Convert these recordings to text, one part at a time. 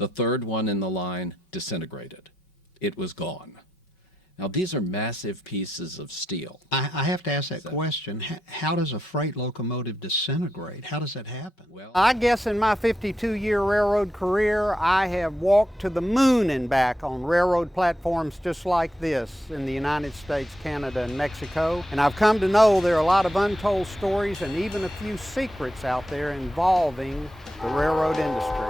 The third one in the line disintegrated. It was gone. Now, these are massive pieces of steel. I have to ask that question. How does a freight locomotive disintegrate? How does that happen? Well, I guess in my 52-year railroad career, I have walked to the moon and back on railroad platforms just like this in the United States, Canada, and Mexico. And I've come to know there are a lot of untold stories and even a few secrets out there involving the railroad industry.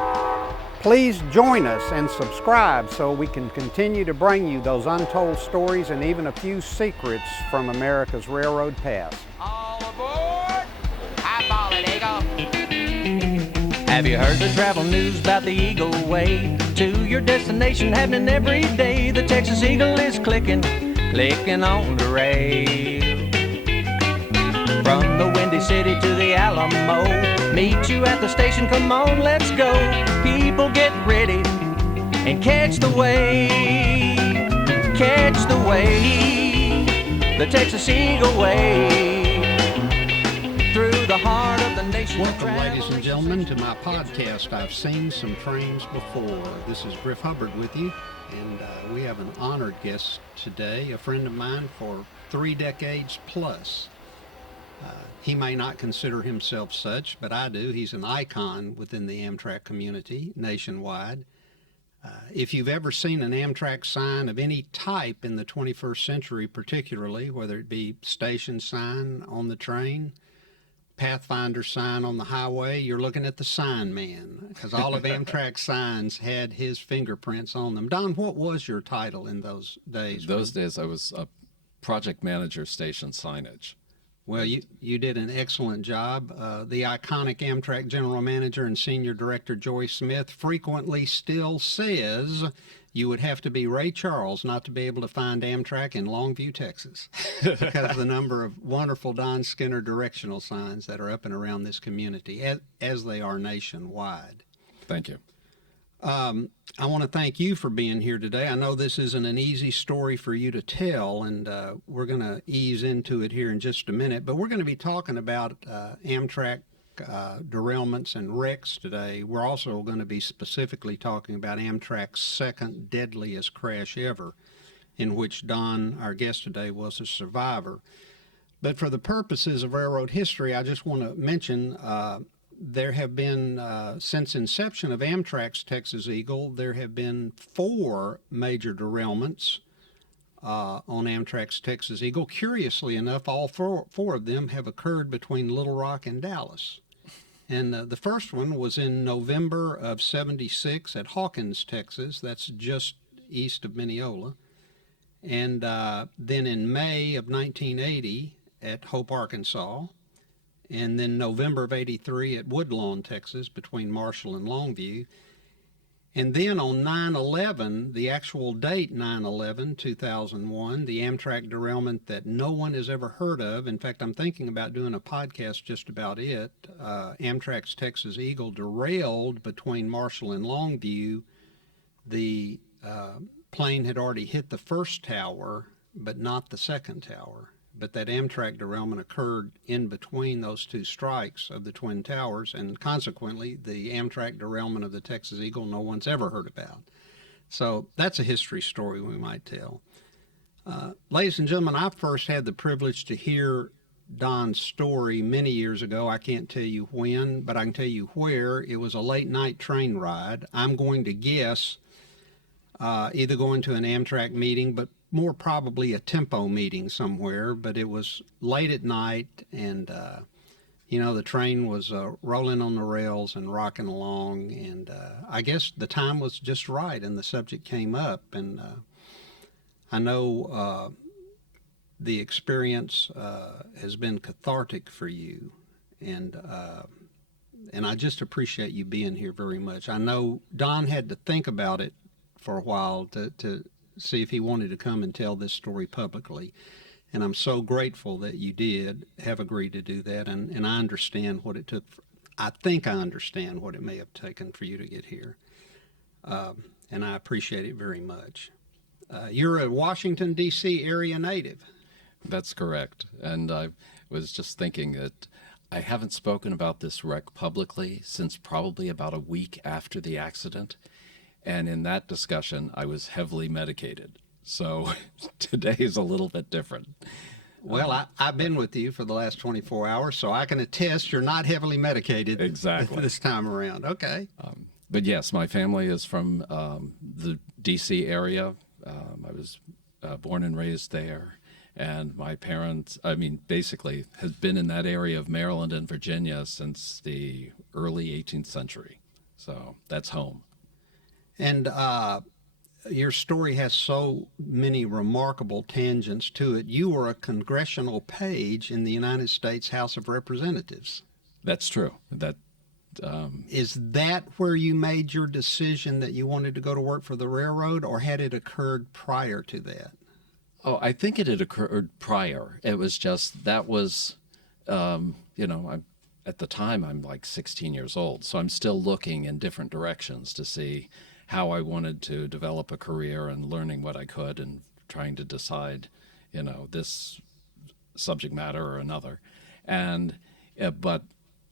Please join us and subscribe so we can continue to bring you those untold stories and even a few secrets from America's railroad past. All aboard! Eyeball it, Eagle! Have you heard the travel news about the Eagle Way? To your destination happening every day. The Texas Eagle is clicking on the rail. From the Windy City to the Alamo, meet you at the station, come on, let's go. People get ready and catch the wave. Catch the wave, the Texas Eagle Way. Through the heart of the nation. Welcome, ladies and gentlemen, to my podcast, I've Seen Some Trains Before. This is Griff Hubbard with you, and we have an honored guest today, a friend of mine for 3 decades plus. He may not consider himself such, but I do. He's an icon within the Amtrak community nationwide. If you've ever seen an Amtrak sign of any type in the 21st century particularly, whether it be station sign on the train, Pathfinder sign on the highway, you're looking at the sign man, because all of Amtrak's signs had his fingerprints on them. Don, what was your title in those days? those days I was a project manager, station signage. Well, you did an excellent job. The iconic Amtrak general manager and senior director Joy Smith frequently still says you would have to be Ray Charles not to be able to find Amtrak in Longview, Texas, because of the number of wonderful Don Skinner directional signs that are up and around this community, as they are nationwide. Thank you. I want to thank you for being here today. I know this isn't an easy story for you to tell, and we're going to ease into it here in just a minute, but we're going to be talking about Amtrak derailments and wrecks today. We're also going to be specifically talking about Amtrak's second deadliest crash ever, in which Don, our guest today, was a survivor. But for the purposes of railroad history, I just want to mention there have been, since inception of Amtrak's Texas Eagle, there have been 4 major derailments on Amtrak's Texas Eagle. Curiously enough, all four of them have occurred between Little Rock and Dallas. And the first one was in November of '76 at Hawkins, Texas. That's just east of Mineola. And then in May of 1980 at Hope, Arkansas. And then November of '83 at Woodlawn, Texas, between Marshall and Longview. And then on 9/11, the actual date 9/11/2001, the Amtrak derailment that no one has ever heard of. In fact, I'm thinking about doing a podcast just about it. Amtrak's Texas Eagle derailed between Marshall and Longview. The plane had already hit the first tower, but not the second tower. But that Amtrak derailment occurred in between those 2 strikes of the Twin Towers, and consequently, the Amtrak derailment of the Texas Eagle no one's ever heard about. So that's a history story we might tell. Ladies and gentlemen, I first had the privilege to hear Don's story many years ago. I can't tell you when, but I can tell you where. It was a late-night train ride. I'm going to guess either going to an Amtrak meeting, but more probably a tempo meeting somewhere, but it was late at night, and the train was rolling on the rails and rocking along, and I guess the time was just right, and the subject came up, and I know the experience has been cathartic for you, and I just appreciate you being here very much. I know Don had to think about it for a while to see if he wanted to come and tell this story publicly. And I'm so grateful that you did have agreed to do that. And I understand what it took. I think I understand what it may have taken for you to get here. And I appreciate it very much. You're a Washington, D.C. area native. That's correct. And I was just thinking that I haven't spoken about this wreck publicly since probably about a week after the accident. And in that discussion, I was heavily medicated. So today is a little bit different. Well, I've been with you for the last 24 hours, so I can attest you're not heavily medicated Exactly. this time around. Okay. But yes, my family is from the D.C. area. I was born and raised there. And my parents, basically have been in that area of Maryland and Virginia since the early 18th century. So that's home. And your story has so many remarkable tangents to it. You were a congressional page in the United States House of Representatives. That's true. Is that where you made your decision that you wanted to go to work for the railroad, or had it occurred prior to that? Oh, I think it had occurred prior. It was just that was, at the time I'm like 16 years old, so I'm still looking in different directions to see how I wanted to develop a career and learning what I could and trying to decide, this subject matter or another. And, but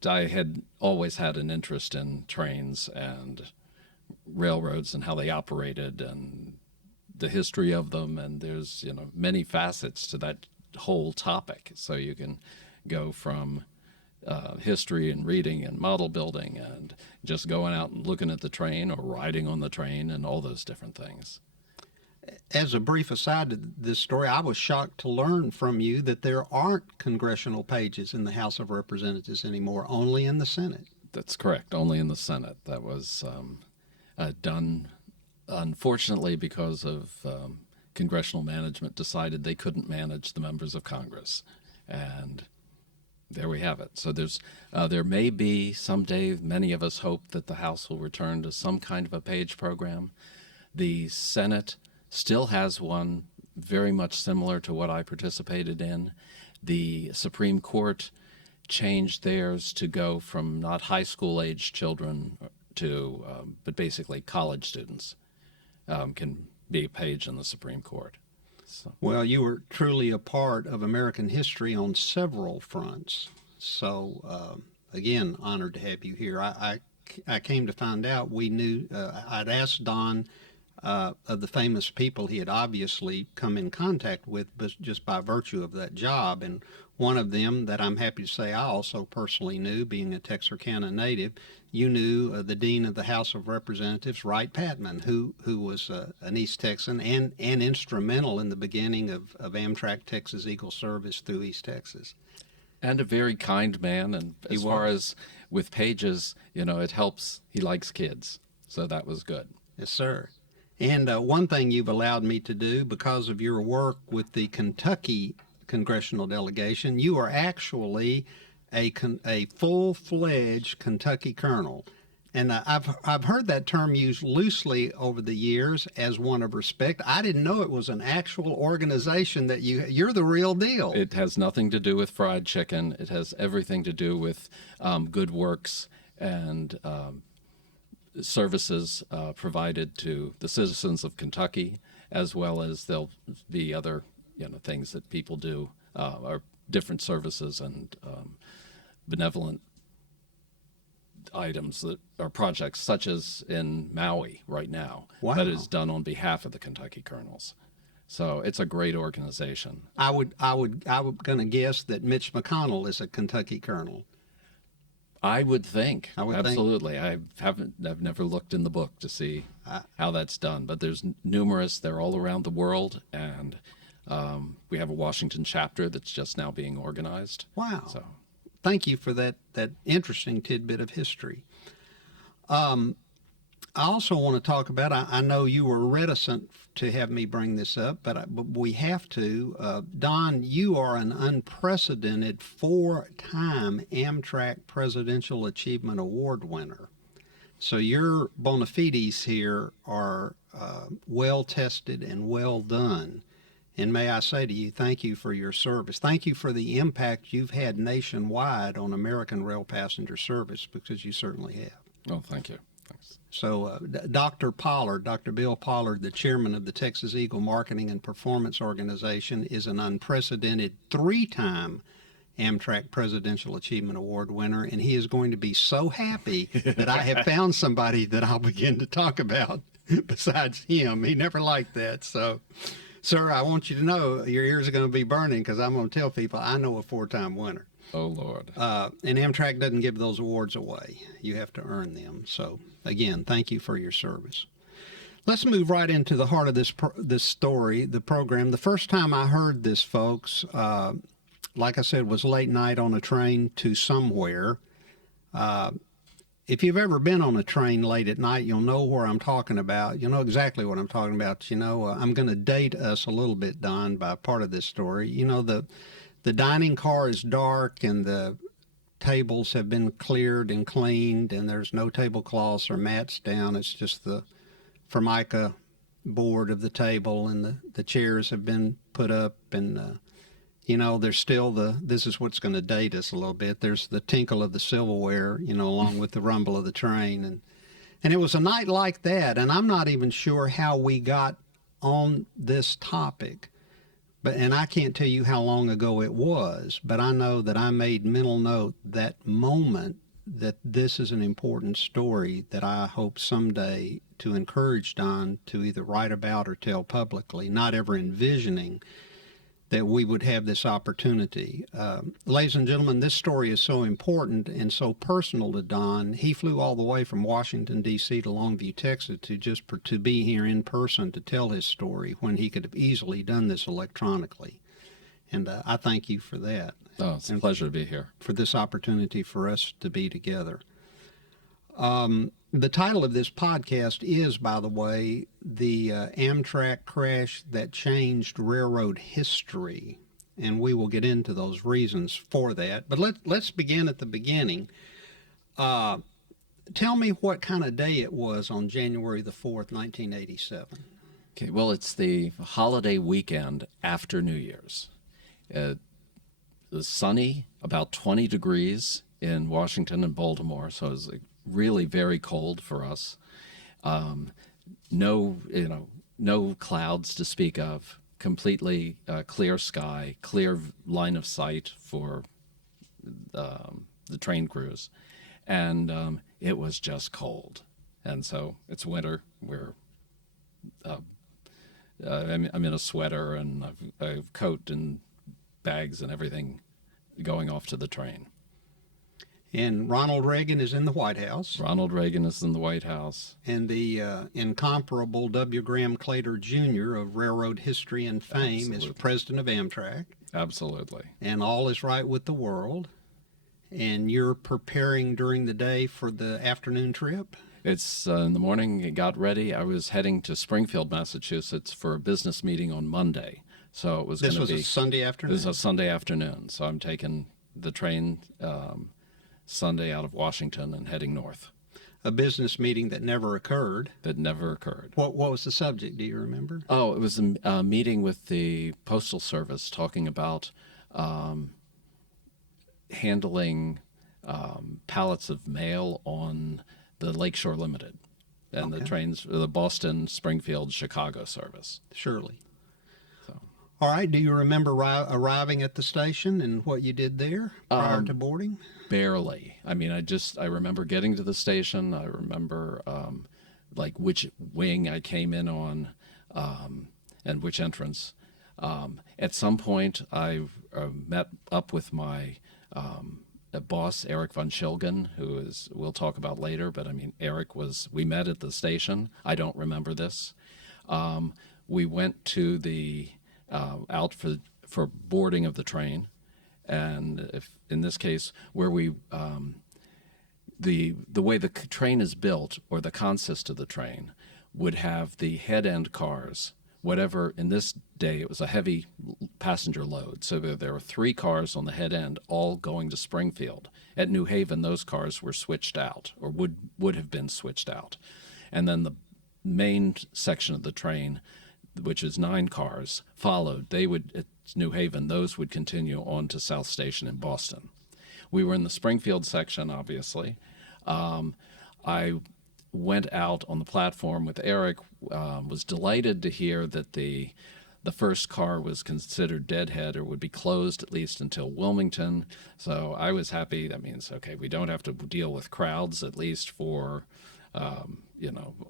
I had always had an interest in trains and railroads and how they operated and the history of them. And there's, many facets to that whole topic. So you can go from history and reading and model building and just going out and looking at the train or riding on the train and all those different things. As a brief aside to this story, I was shocked to learn from you that there aren't congressional pages in the House of Representatives anymore, only in the Senate. That's correct, only in the Senate. That was done, unfortunately, because of congressional management decided they couldn't manage the members of Congress. And there we have it. So there may be someday, many of us hope that the House will return to some kind of a page program. The Senate still has one very much similar to what I participated in. The Supreme Court changed theirs to go from not high school age children to, but basically college students can be a page in the Supreme Court. So. Well, you were truly a part of American history on several fronts. So, again, honored to have you here. I came to find out we knew, I'd asked Don of the famous people he had obviously come in contact with, but just by virtue of that job. And one of them that I'm happy to say I also personally knew, being a Texarkana native, you knew the Dean of the House of Representatives, Wright Patman, who was an East Texan and instrumental in the beginning of Amtrak Texas Eagle service through East Texas. And a very kind man. And as far as with Pages, it helps. He likes kids. So that was good. Yes, sir. And one thing you've allowed me to do because of your work with the Kentucky congressional delegation, you are actually a full-fledged Kentucky colonel. And I've heard that term used loosely over the years as one of respect. I didn't know it was an actual organization that you're the real deal. It has nothing to do with fried chicken. It has everything to do with good works and services provided to the citizens of Kentucky, as well as there'll be other things that people do, or different services and benevolent items that are projects, such as in Maui right now. Wow. That is done on behalf of the Kentucky Colonels. So it's a great organization. I'm going to guess that Mitch McConnell is a Kentucky colonel. I would think. Absolutely. I've never looked in the book to see how that's done, but there's numerous. They're all around the world, and we have a Washington chapter that's just now being organized. Wow. So, thank you for that interesting tidbit of history. I also want to talk about, I know you were reticent to have me bring this up, but we have to. Don, you are an unprecedented 4-time Amtrak Presidential Achievement Award winner. So your bona fides here are well tested and well done. And may I say to you, thank you for your service. Thank you for the impact you've had nationwide on American rail passenger service, because you certainly have. oh, thank you. Thanks. So Dr. Bill Pollard, the chairman of the Texas Eagle Marketing and Performance Organization, is an unprecedented 3-time Amtrak Presidential Achievement Award winner, and he is going to be so happy that I have found somebody that I'll begin to talk about. besides him. He never liked that. So, sir, I want you to know your ears are going to be burning because I'm going to tell people I know a 4-time winner. Oh, Lord. And Amtrak doesn't give those awards away. You have to earn them. So, again, thank you for your service. Let's move right into the heart of this story, the program. The first time I heard this, folks, like I said, was late night on a train to somewhere. If you've ever been on a train late at night, you'll know where I'm talking about. You'll know exactly what I'm talking about. You know, I'm going to date us a little bit, Don, by part of this story. You know, the dining car is dark and the tables have been cleared and cleaned and there's no tablecloths or mats down. It's just the Formica board of the table and the chairs have been put up and you know, there's still this is what's going to date us a little bit. There's the tinkle of the silverware, you know, along with the rumble of the train. And it was a night like that. And I'm not even sure how we got on this topic. And I can't tell you how long ago it was, but I know that I made mental note that moment that this is an important story that I hope someday to encourage Don to either write about or tell publicly, not ever envisioning that we would have this opportunity. Ladies and gentlemen, this story is so important and so personal to Don. He flew all the way from Washington, D.C. to Longview, Texas to be here in person to tell his story when he could have easily done this electronically. And I thank you for that. Oh, it's a pleasure to be here. For this opportunity for us to be together. The title of this podcast is, by the way, the Amtrak crash that changed railroad history, and we will get into those reasons for that. But let's begin at the beginning. Tell me what kind of day it was on January the 4th, 1987. Okay, well, it's the holiday weekend after New Year's. It was sunny, about 20 degrees in Washington and Baltimore, so it was really very cold for us. No clouds to speak of. Completely clear sky, clear line of sight for the train crews, and it was just cold. And so it's winter. I'm in a sweater and I've coat and bags and everything going off to the train. And Ronald Reagan is in the White House. Ronald Reagan is in the White House. And the incomparable W. Graham Claytor Jr. of railroad history and fame is president of Amtrak. Absolutely. And all is right with the world. And you're preparing during the day for the afternoon trip? It's in the morning, I got ready. I was heading to Springfield, Massachusetts for a business meeting on Monday. So it was going to be... This was a Sunday afternoon? This was a Sunday afternoon. So I'm taking the train Sunday out of Washington and heading north. A business meeting that never occurred. That never occurred. What was the subject? Do you remember? Oh, it was a meeting with the Postal Service talking about handling pallets of mail on the Lakeshore Limited and the trains, the Boston, Springfield, Chicago service. Surely. So. All right. Do you remember arriving at the station and what you did there prior to boarding? Barely. I mean, I remember getting to the station. I remember like which wing I came in on and which entrance. At some point, I met up with my boss, Eric von Schilgen, we'll talk about later, but I mean, we met at the station. I don't remember this. We went to out for boarding of the train. And if in this case, where we, the way the train is built, or the consist of the train, would have the head end cars, whatever, in this day it was a heavy passenger load. So there were 3 cars on the head end, all going to Springfield. At New Haven, those cars were switched out, or would have been switched out. And then the main section of the train, which is 9 cars, followed. They would, at New Haven, those would continue on to South Station in Boston. We were in the Springfield section, obviously. I went out on the platform with Eric, was delighted to hear that the first car was considered deadhead or would be closed at least until Wilmington. So I was happy. That means, okay, we don't have to deal with crowds, at least for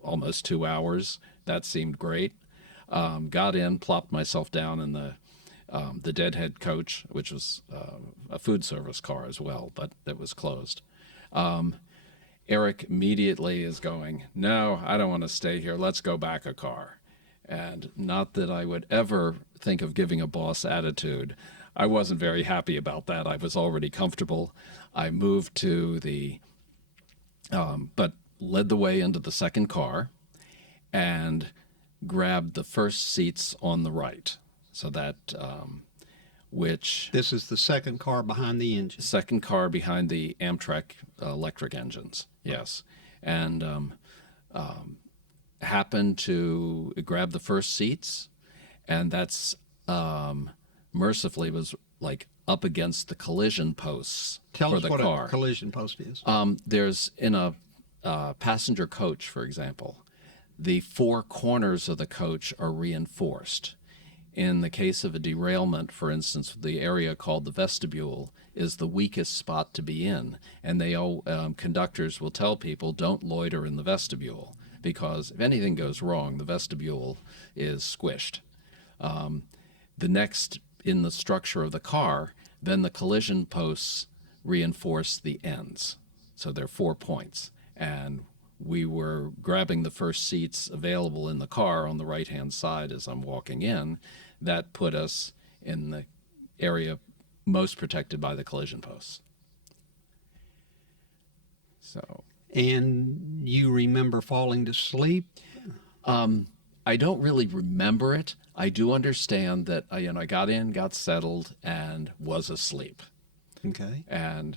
almost 2 hours. That seemed great. Got in, plopped myself down in the deadhead coach, which was a food service car as well, but it was closed. Eric immediately is going, no, I don't want to stay here. Let's go back a car. And not that I would ever think of giving a boss attitude. I wasn't very happy about that. I was already comfortable. I moved to but led the way into the second car and grabbed the first seats on the right. So that, which This is the second car behind the engine. second car behind the Amtrak electric engines, yes. And happened to grab the first seats, and that's mercifully was like up against the collision posts Tell for us the what car. a collision post is. There's in a passenger coach, for example, the four corners of the coach are reinforced. In the case of a derailment, for instance, the area called the vestibule is the weakest spot to be in, and conductors will tell people don't loiter in the vestibule because if anything goes wrong, the vestibule is squished. The next in the structure of the car, then the collision posts reinforce the ends. So there are 4 points. And we were grabbing the first seats available in the car on the right-hand side as I'm walking in. That put us in the area most protected by the collision posts. So. And you remember falling to sleep? I don't really remember it. I do understand that I got in, got settled, and was asleep. Okay. And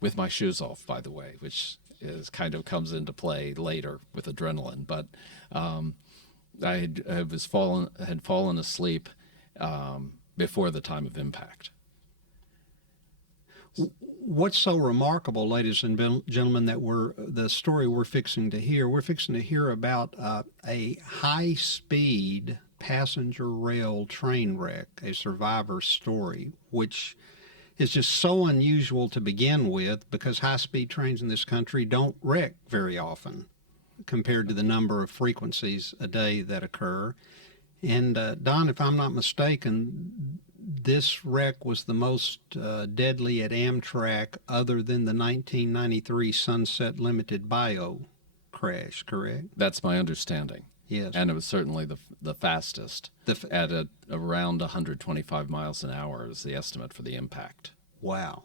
with my shoes off, by the way, which comes into play later with adrenaline. But I had fallen asleep before the time of impact. What's so remarkable, ladies and gentlemen, that the story we're fixing to hear about a high-speed passenger rail train wreck, a survivor story, which is just so unusual to begin with because high-speed trains in this country don't wreck very often compared to the number of frequencies a day that occur. And Don, if I'm not mistaken, this wreck was the most deadly at Amtrak other than the 1993 Sunset Limited Bio crash, correct? That's my understanding. Yes. And it was certainly the fastest. At around 125 miles an hour is the estimate for the impact. Wow.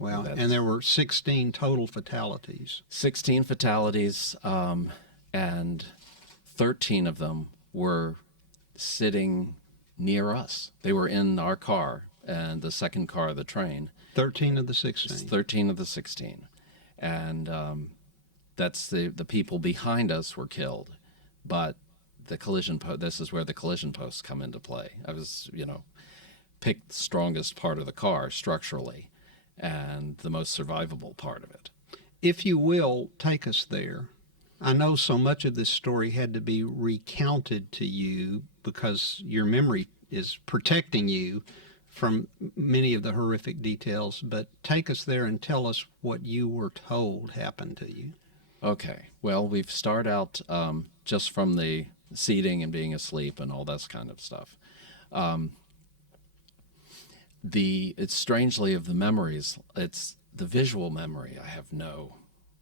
And there were 16 total fatalities. 16 fatalities, and 13 of them were sitting near us. They were in our car and the second car of the train. 13 of the 16. 13 of the 16. And that's the people behind us were killed. But the collision this is where the collision posts come into play. I was, picked the strongest part of the car structurally and the most survivable part of it. If you will, take us there. I know so much of this story had to be recounted to you because your memory is protecting you from many of the horrific details, but take us there and tell us what you were told happened to you. Okay. Well, we've started out just from the seating and being asleep and all that kind of stuff. It's strangely of the memories, it's the visual memory I have no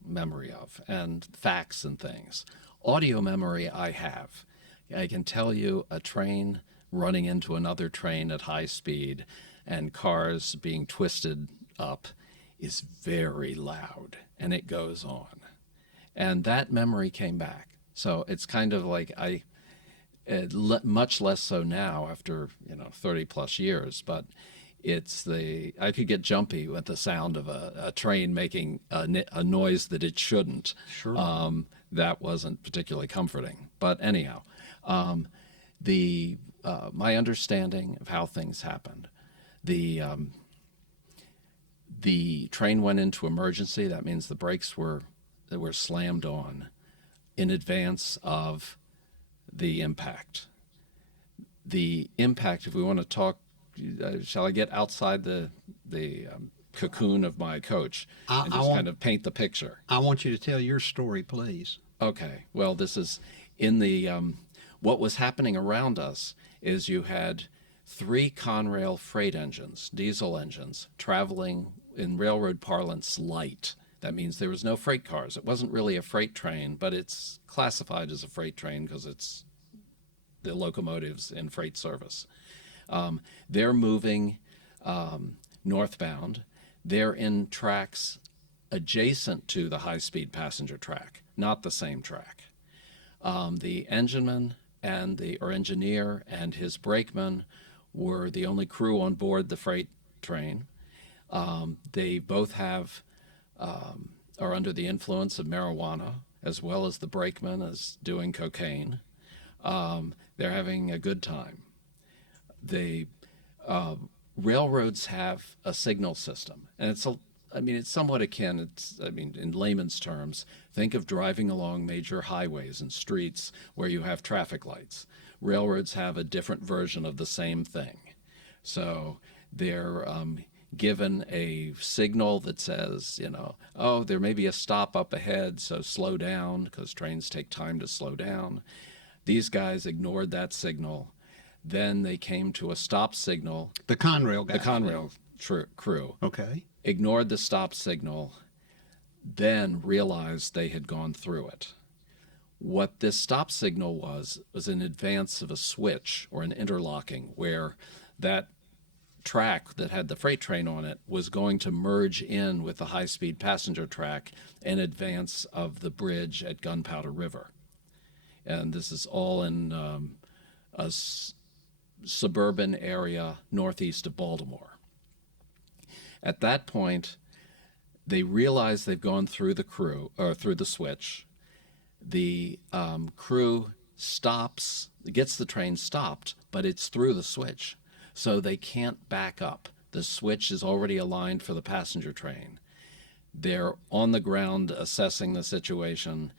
memory of, and facts and things. Audio memory I have. I can tell you a train running into another train at high speed and cars being twisted up is very loud, and it goes on. And that memory came back. So it's kind of like much less so now after 30 plus years, but I could get jumpy with the sound of a train making a noise that it shouldn't. Sure. That wasn't particularly comforting. But anyhow, my understanding of how things happened, the train went into emergency. That means the brakes were slammed on in advance of the impact. The impact, if we want to talk, shall I get outside the cocoon of my coach and I just want- kind of paint the picture. I want you to tell your story, please. Okay. Well, this is in the what was happening around us is you had 3 Conrail freight engines, diesel engines, traveling in railroad parlance light. That means there was no freight cars. It wasn't really a freight train, but it's classified as a freight train because it's the locomotives in freight service. They're moving northbound. They're in tracks adjacent to the high-speed passenger track, not the same track. The engineman or engineer and his brakeman were the only crew on board the freight train. They both are under the influence of marijuana, as well as the brakeman is doing cocaine. They're having a good time. The railroads have a signal system, and it's somewhat akin. In layman's terms, think of driving along major highways and streets where you have traffic lights. Railroads have a different version of the same thing. So they're given a signal that says, oh, there may be a stop up ahead, so slow down, because trains take time to slow down. These guys ignored that signal. Then they came to a stop signal. The Conrail guy. The Conrail crew Okay. ignored the stop signal, then realized they had gone through it. What this stop signal was in advance of a switch or an interlocking where that track that had the freight train on it was going to merge in with the high-speed passenger track in advance of the bridge at Gunpowder River. And this is all in a suburban area northeast of Baltimore. At that point, they realize they've gone through the switch. The crew gets the train stopped, but it's through the switch. So they can't back up. The switch is already aligned for the passenger train. They're on the ground assessing the situation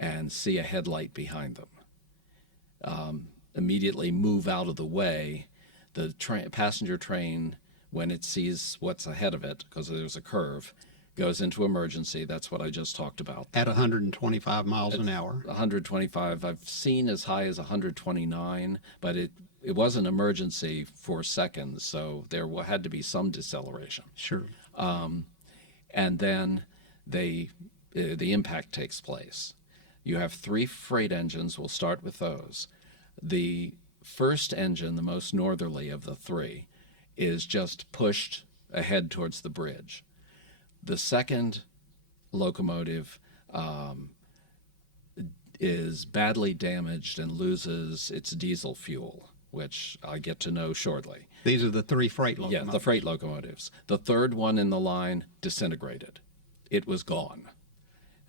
and see a headlight behind them. Immediately move out of the way. The passenger train, when it sees what's ahead of it, because there's a curve, goes into emergency. That's what I just talked about. At 125 miles an hour. 125. I've seen as high as 129, but it was an emergency for seconds, so there had to be some deceleration. Sure. And then the impact takes place. You have 3 freight engines. We'll start with those. The first engine, the most northerly of the 3, is just pushed ahead towards the bridge. The second locomotive is badly damaged and loses its diesel fuel, which I get to know shortly. These are the 3 freight locomotives. Yeah, the freight locomotives. The third one in the line disintegrated. It was gone.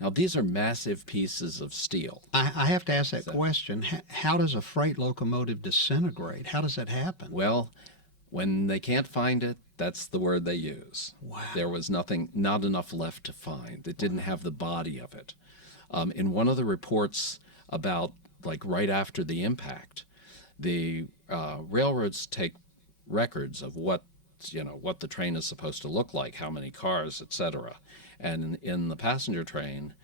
Now, these are massive pieces of steel. I have to ask that question. How does a freight locomotive disintegrate? How does that happen? Well, when they can't find it, that's the word they use. Wow. There was not enough left to find. It didn't have the body of it. In one of the reports about, right after the impact, the railroads take records of what the train is supposed to look like, how many cars, etc. And in the passenger train,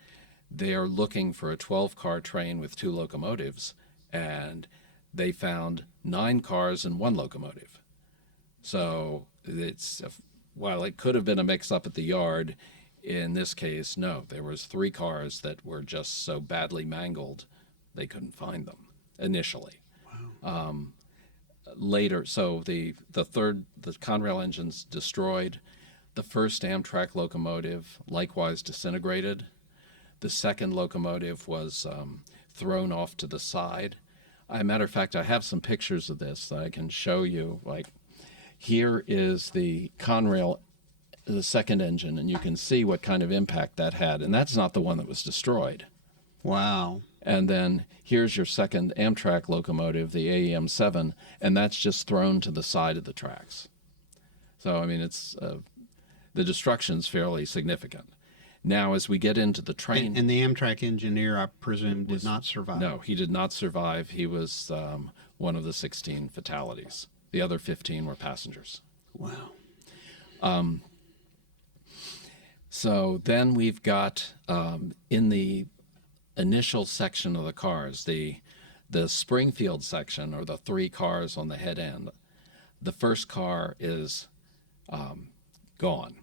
they are looking for a 12-car train with 2 locomotives, and they found 9 cars and 1 locomotive. So while it could have been a mix-up at the yard, in this case, no. There was 3 cars that were just so badly mangled they couldn't find them initially. Wow. Later, so the Conrail engine's destroyed. The first Amtrak locomotive likewise disintegrated. The second locomotive was thrown off to the side. As a matter of fact, I have some pictures of this that I can show you. Here is the Conrail, the second engine, and you can see what kind of impact that had. And that's not the one that was destroyed. Wow. And then here's your second Amtrak locomotive, the AEM-7, and that's just thrown to the side of the tracks. So, it's the destruction's fairly significant. Now, as we get into the train... And the Amtrak engineer, I presume, did not survive. No, he did not survive. He was one of the 16 fatalities. The other 15 were passengers. Wow. So then we've got in the initial section of the cars, the Springfield section, or the 3 cars on the head end, the first car is gone.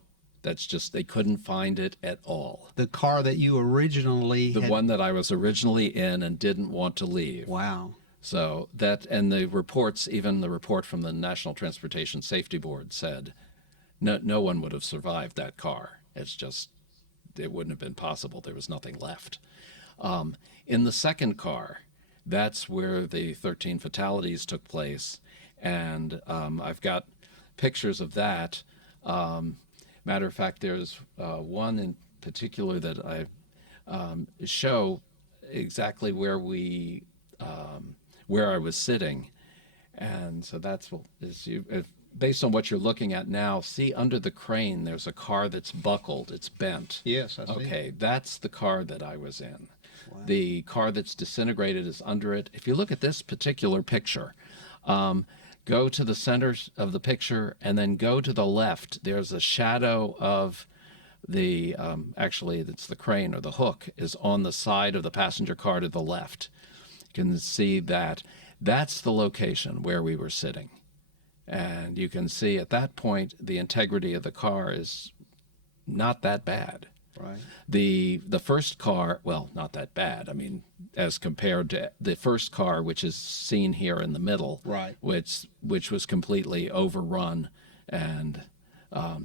That's just, they couldn't find it at all. The car that you originally The had... one that I was originally in and didn't want to leave. Wow. So that, and the reports, even the report from the National Transportation Safety Board said no one would have survived that car. It's just, it wouldn't have been possible. There was nothing left. In the second car, that's where the 13 fatalities took place. And I've got pictures of that. Matter of fact, there's one in particular that I show exactly where I was sitting. And so that's what is based on what you're looking at now. See, under the crane, there's a car that's buckled. It's bent. Yes, I see. Okay, that's the car that I was in. Wow. The car that's disintegrated is under it. If you look at this particular picture, go to the center of the picture and then go to the left. There's a shadow of the, actually it's the crane or the hook is on the side of the passenger car to the left. You can see that that's the location where we were sitting. And you can see at that point, the integrity of the car is not that bad. Right. The first car, well, not that bad. I mean, as compared to the first car, which is seen here in the middle, right, which was completely overrun and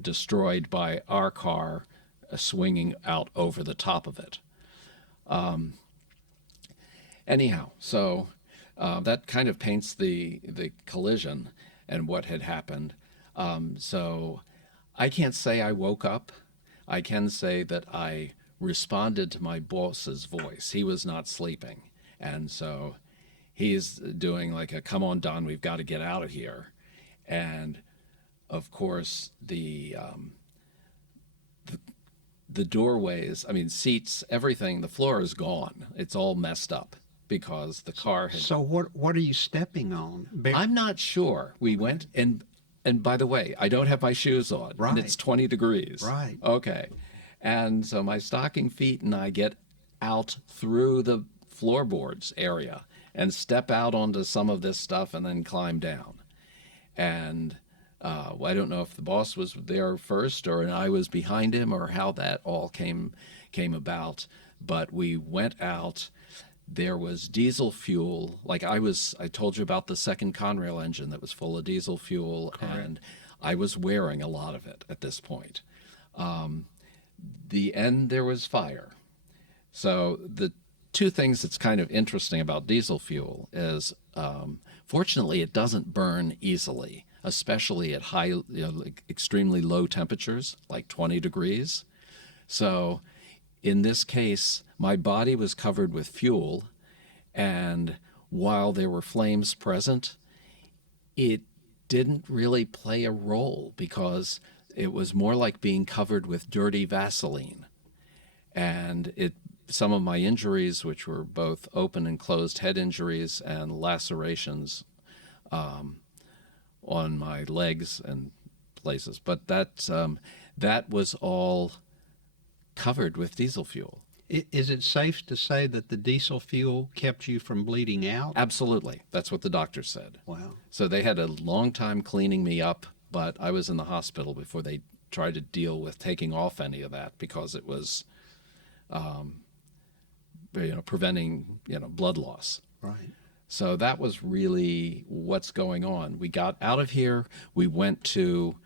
destroyed by our car swinging out over the top of it. Anyhow, so that kind of paints the collision and what had happened. So I can't say I woke up. I can say that I responded to my boss's voice. He was not sleeping. And so he's doing like a, come on, Don, we've got to get out of here. And of course, the doorways, I mean, seats, everything, the floor is gone. It's all messed up because the car had... So what are you stepping on? I'm not sure. We went and by the way, I don't have my shoes on. Right. And it's 20 degrees. Right. Okay. And so my stocking feet and I get out through the floorboards area and step out onto some of this stuff and then climb down. And I don't know if the boss was there first or I was behind him or how that all came about. But we went out. There was diesel fuel, like I told you about the second Conrail engine that was full of diesel fuel. Correct. And I was wearing a lot of it at this point. There was fire. So the two things that's kind of interesting about diesel fuel is, fortunately, it doesn't burn easily, especially at high, like extremely low temperatures, like 20 degrees. So in this case, my body was covered with fuel, and while there were flames present, it didn't really play a role because it was more like being covered with dirty Vaseline. And some of my injuries, which were both open and closed head injuries and lacerations on my legs and places, but that was all covered with diesel fuel. Is it safe to say that the diesel fuel kept you from bleeding out? Absolutely. That's what the doctor said. Wow. So they had a long time cleaning me up, but I was in the hospital before they tried to deal with taking off any of that because it was, preventing, blood loss. Right. So that was really what's going on. We got out of here. We went to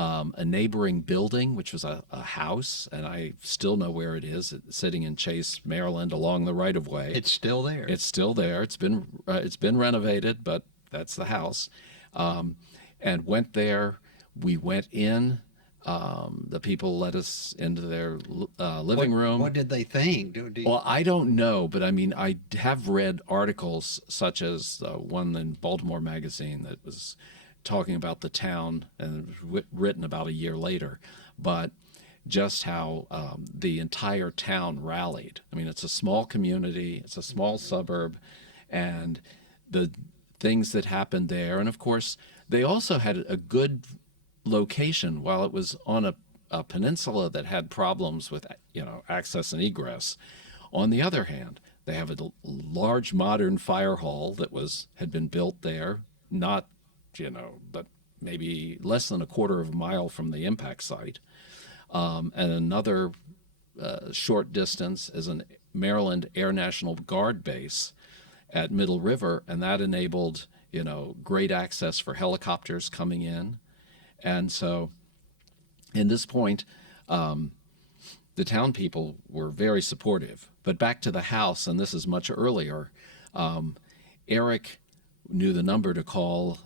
a neighboring building, which was a house, and I still know where it is. It's sitting in Chase, Maryland, along the right-of-way. It's still there. It's still there. It's been renovated, but that's the house. And went there. We went in. The people let us into their living room. What did they think? Well, I don't know, but I mean, I have read articles such as one in Baltimore Magazine that was talking about the town and written about a year later, but just how the entire town rallied. I mean, it's a small community, it's a small suburb, and the things that happened there. And of course, they also had a good location. While it was on a peninsula that had problems with, access and egress. On the other hand, they have a large modern fire hall that had been built there, not, but maybe less than a quarter of a mile from the impact site. And another short distance is an Maryland Air National Guard base at Middle River, and that enabled, great access for helicopters coming in. And so, in this point, the town people were very supportive. But back to the house, and this is much earlier, Eric knew the number to call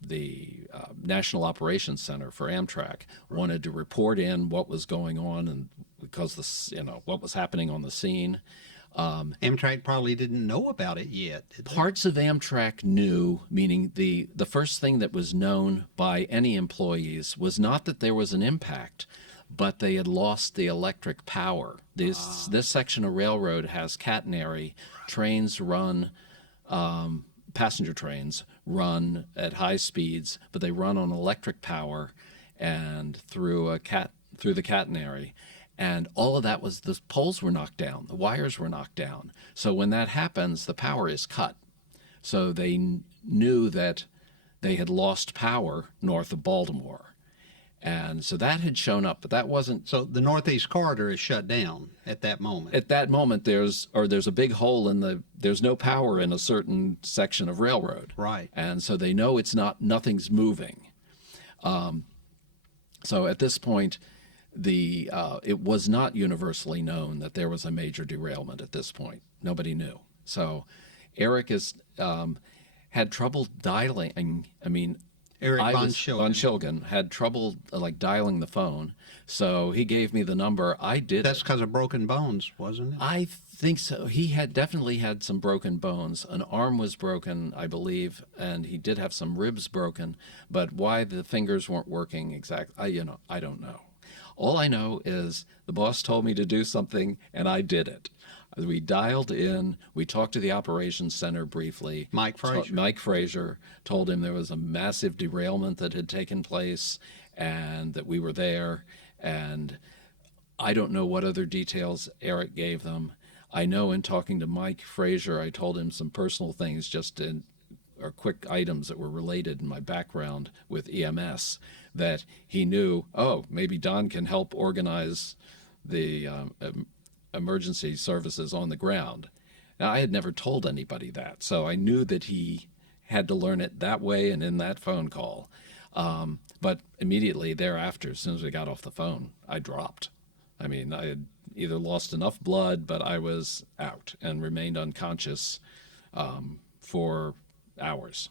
the National Operations Center for Amtrak, wanted to report in what was going on and because what was happening on the scene. Amtrak probably didn't know about it yet. Did they? Parts of Amtrak knew, meaning the first thing that was known by any employees was not that there was an impact, but they had lost the electric power. This section of railroad has catenary. Trains run, passenger trains run at high speeds, but they run on electric power and through the catenary. And all of that was, the poles were knocked down, the wires were knocked down. So when that happens, the power is cut. So they knew that they had lost power north of Baltimore. And so that had shown up, but that wasn't. So the Northeast Corridor is shut down at that moment. At that moment, there's a big hole there's no power in a certain section of railroad. Right. And so they know nothing's moving. So at this point, it was not universally known that there was a major derailment at this point. Nobody knew. So Eric had trouble dialing. Eric von Von Schilgen had trouble dialing the phone. So he gave me the number. I did. That's because of broken bones, wasn't it? I think so. He had definitely had some broken bones. An arm was broken, I believe, and he did have some ribs broken. But why the fingers weren't working exactly, I don't know. All I know is the boss told me to do something, and I did it. We dialed in. We talked to the operations center briefly. Mike Frazier told him there was a massive derailment that had taken place and that we were there. And I don't know what other details Eric gave them. I know in talking to Mike Frazier, I told him some personal things or quick items that were related in my background with EMS that he knew, maybe Don can help organize the emergency services on the ground. Now, I had never told anybody that, so I knew that he had to learn it that way and in that phone call. But immediately thereafter, as soon as we got off the phone, I dropped. I had either lost enough blood, but I was out and remained unconscious for hours.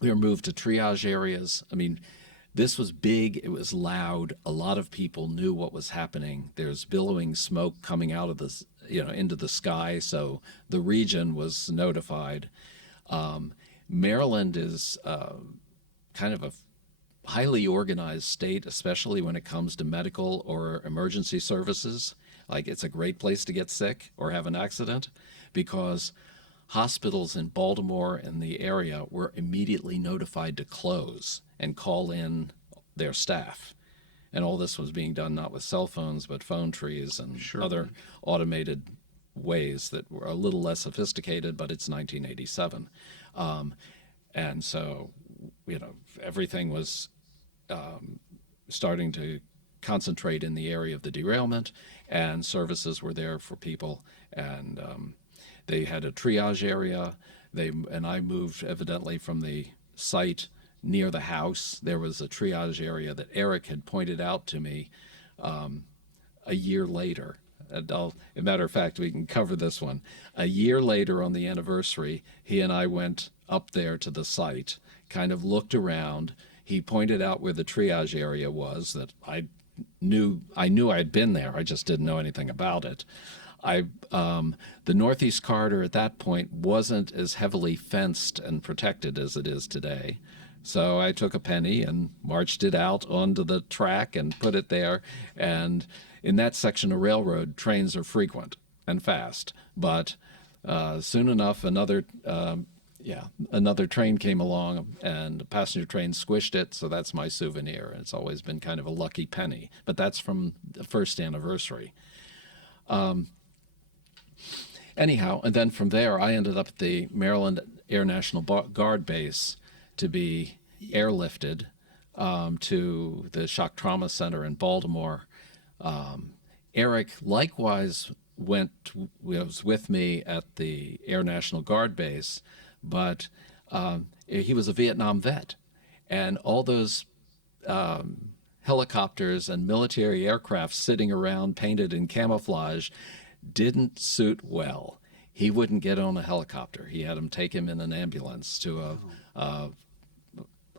We were moved to triage areas. This was big. It was loud. A lot of people knew what was happening. There's billowing smoke coming out of into the sky. So the region was notified. Maryland is kind of a highly organized state, especially when it comes to medical or emergency services. It's a great place to get sick or have an accident because hospitals in Baltimore and the area were immediately notified to close and call in their staff. And all this was being done not with cell phones, but phone trees and other automated ways that were a little less sophisticated, but it's 1987. And so, everything was starting to concentrate in the area of the derailment, and services were there for people. And they had a triage area. And I moved evidently from the site near the house. There was a triage area that Eric had pointed out to me a year later. And as a matter of fact, we can cover this one. A year later on the anniversary, he and I went up there to the site, kind of looked around. He pointed out where the triage area was that I knew I'd been there. I just didn't know anything about it. The Northeast Corridor at that point wasn't as heavily fenced and protected as it is today. So I took a penny and marched it out onto the track and put it there. And in that section of railroad, trains are frequent and fast. But soon enough, another Yeah, another train came along and a passenger train squished it, so that's my souvenir. And it's always been kind of a lucky penny, but that's from the first anniversary. Anyhow, and then from there, I ended up at the Maryland Air National Guard Base to be airlifted to the Shock Trauma Center in Baltimore. Eric likewise was with me at the Air National Guard Base, but he was a Vietnam vet, and all those helicopters and military aircraft sitting around painted in camouflage didn't suit well. He wouldn't get on a helicopter. He had him take him in an ambulance to a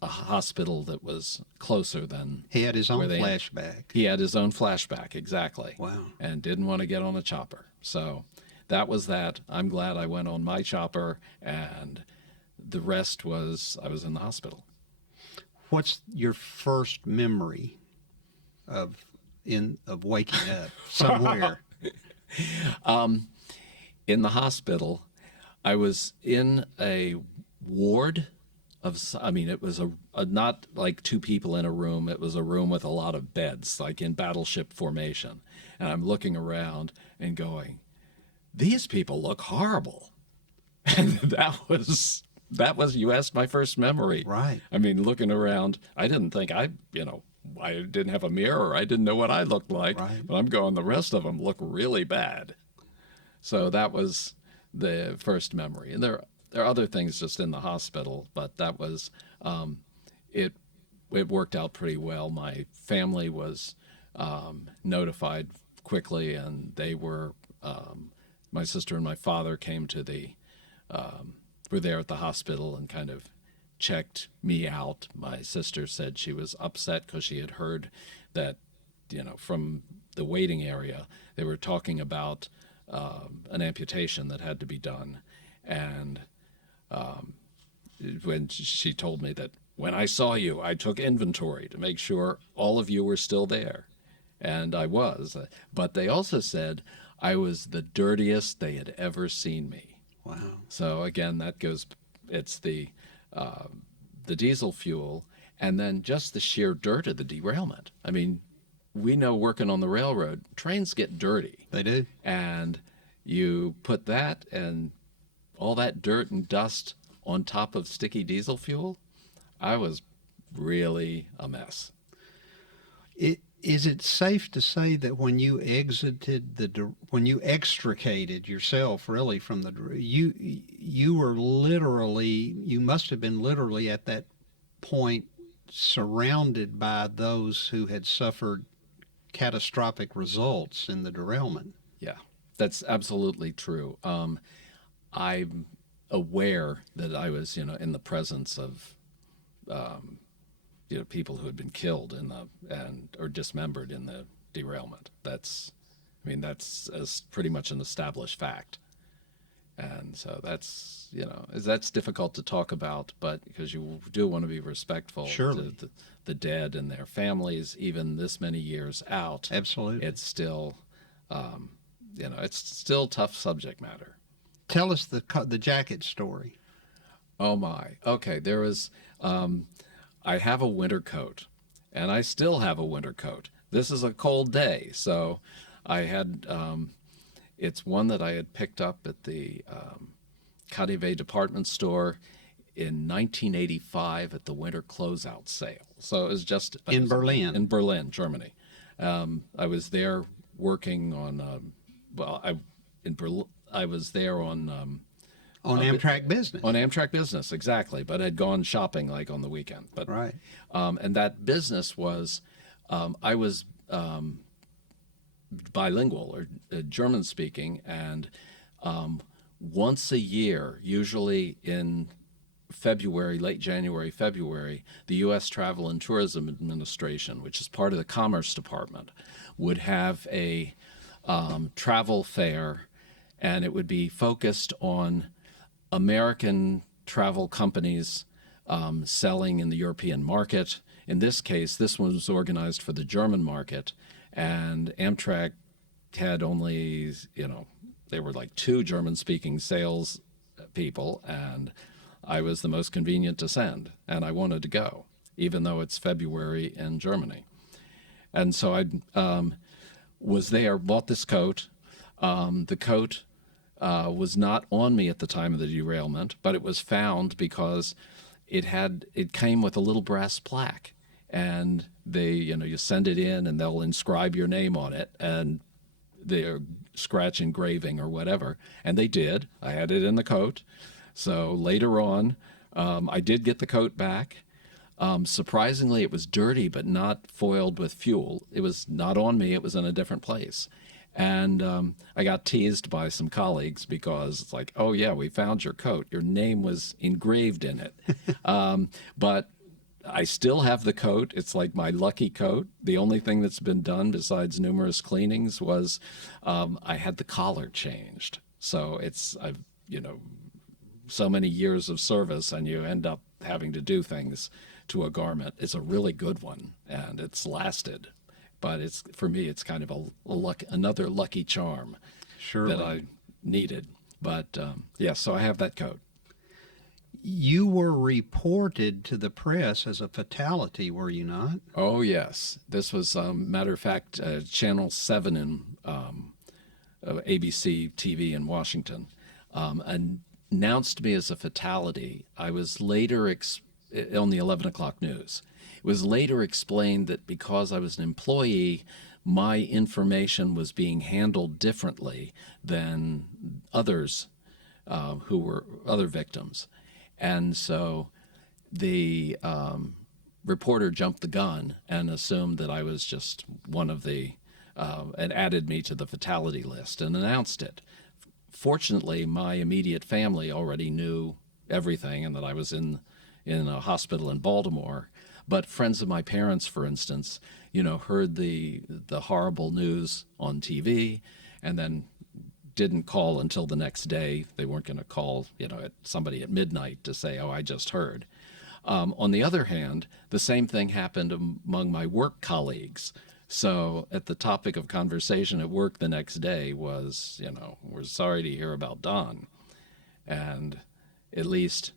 hospital that was closer than. He had his own flashback. He had his own flashback, exactly. Wow. And didn't want to get on a chopper. So that was that. I'm glad I went on my chopper, and the rest was I was in the hospital. What's your first memory of waking up somewhere? In the hospital, I was in a ward it was not like two people in a room. It was a room with a lot of beds, like in battleship formation. And I'm looking around and going, these people look horrible. And that was, you asked my first memory. Right. I mean, looking around, I didn't think I didn't have a mirror. I didn't know what I looked like. Right. But I'm going, the rest of them look really bad. So that was the first memory. And there are other things just in the hospital, but that was, it worked out pretty well. My family was notified quickly, and they were, my sister and my father came to were there at the hospital and kind of checked me out. My sister said she was upset because she had heard that, from the waiting area, they were talking about an amputation that had to be done. And when she told me that when I saw you, I took inventory to make sure all of you were still there. And I was. But they also said I was the dirtiest they had ever seen me. Wow. So again, it's the diesel fuel, and then just the sheer dirt of the derailment. I mean, we know working on the railroad, trains get dirty. They do. And you put that and all that dirt and dust on top of sticky diesel fuel, I was really a mess. Is it safe to say that when you when you extricated yourself really from you must have been literally at that point surrounded by those who had suffered catastrophic results in the derailment? Yeah, that's absolutely trure. I'm aware that I was, in the presence of, people who had been killed or dismembered in the derailment. That's pretty much an established fact. And so that's difficult to talk about, but because you do want to be respectful Surely. to the dead and their families, even this many years out. Absolutely. It's still, it's still tough subject matter. Tell us the jacket story. Oh my. Okay, there was, I have a winter coat, and I still have a winter coat. This is a cold day, so I had, it's one that I had picked up at the Cartier department store in 1985 at the winter closeout sale. So it was just In Berlin. In Berlin, Germany. I was there working on, I was there on Amtrak Business. On Amtrak Business, exactly. But I'd gone shopping like on the weekend. But right. And that business was, I was bilingual or German speaking, and once a year, usually in February, late January, February, the U.S. Travel and Tourism Administration, which is part of the Commerce Department, would have a travel fair, and it would be focused on American travel companies selling in the European market. In this case, this one was organized for the German market, and Amtrak had only, there were like 2 German-speaking sales people, and I was the most convenient to send, and I wanted to go, even though it's February in Germany. And so I was there, bought this coat. The coat was not on me at the time of the derailment, but it was found because it came with a little brass plaque, and you send it in and they'll inscribe your name on it, and they're scratch engraving or whatever, and they did. I had it in the coat. So later on, I did get the coat back. Surprisingly, it was dirty, but not foiled with fuel. It was not on me. It was in a different place. And I got teased by some colleagues because it's like, oh, yeah, we found your coat. Your name was engraved in it. But I still have the coat. It's like my lucky coat. The only thing that's been done besides numerous cleanings was I had the collar changed. So I've so many years of service, and you end up having to do things to a garment. It's a really good one, and it's lasted. But for me, it's kind of another lucky charm Surely. that I needed. But so I have that coat. You were reported to the press as a fatality, were you not? Oh, yes. This was, matter of fact, Channel 7 in ABC TV in Washington announced me as a fatality. I was later, on the 11 o'clock news, it was later explained that because I was an employee, my information was being handled differently than others who were other victims. And so the reporter jumped the gun and assumed that I was just one of and added me to the fatality list and announced it. Fortunately, my immediate family already knew everything and that I was in a hospital in Baltimore. But friends of my parents, for instance, heard the horrible news on TV and then didn't call until the next day. They weren't going to call, somebody at midnight to say, oh, I just heard. On the other hand, the same thing happened among my work colleagues. So at the topic of conversation at work the next day was, we're sorry to hear about Don. And at least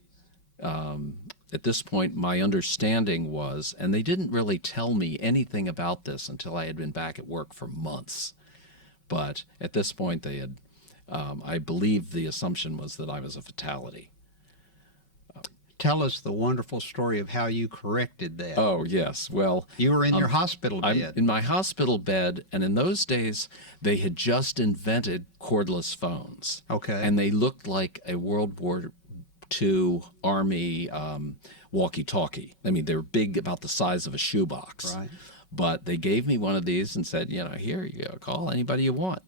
at this point, my understanding was, and they didn't really tell me anything about this until I had been back at work for months. But at this point, they had, I believe the assumption was that I was a fatality. Tell us the wonderful story of how you corrected that. Oh, yes. Well, you were in your hospital bed. I'm in my hospital bed, and in those days, they had just invented cordless phones. Okay. And they looked like a World War II Army walkie-talkie. I mean, they were big, about the size of a shoebox. Right. But they gave me one of these and said, here you go, call anybody you want.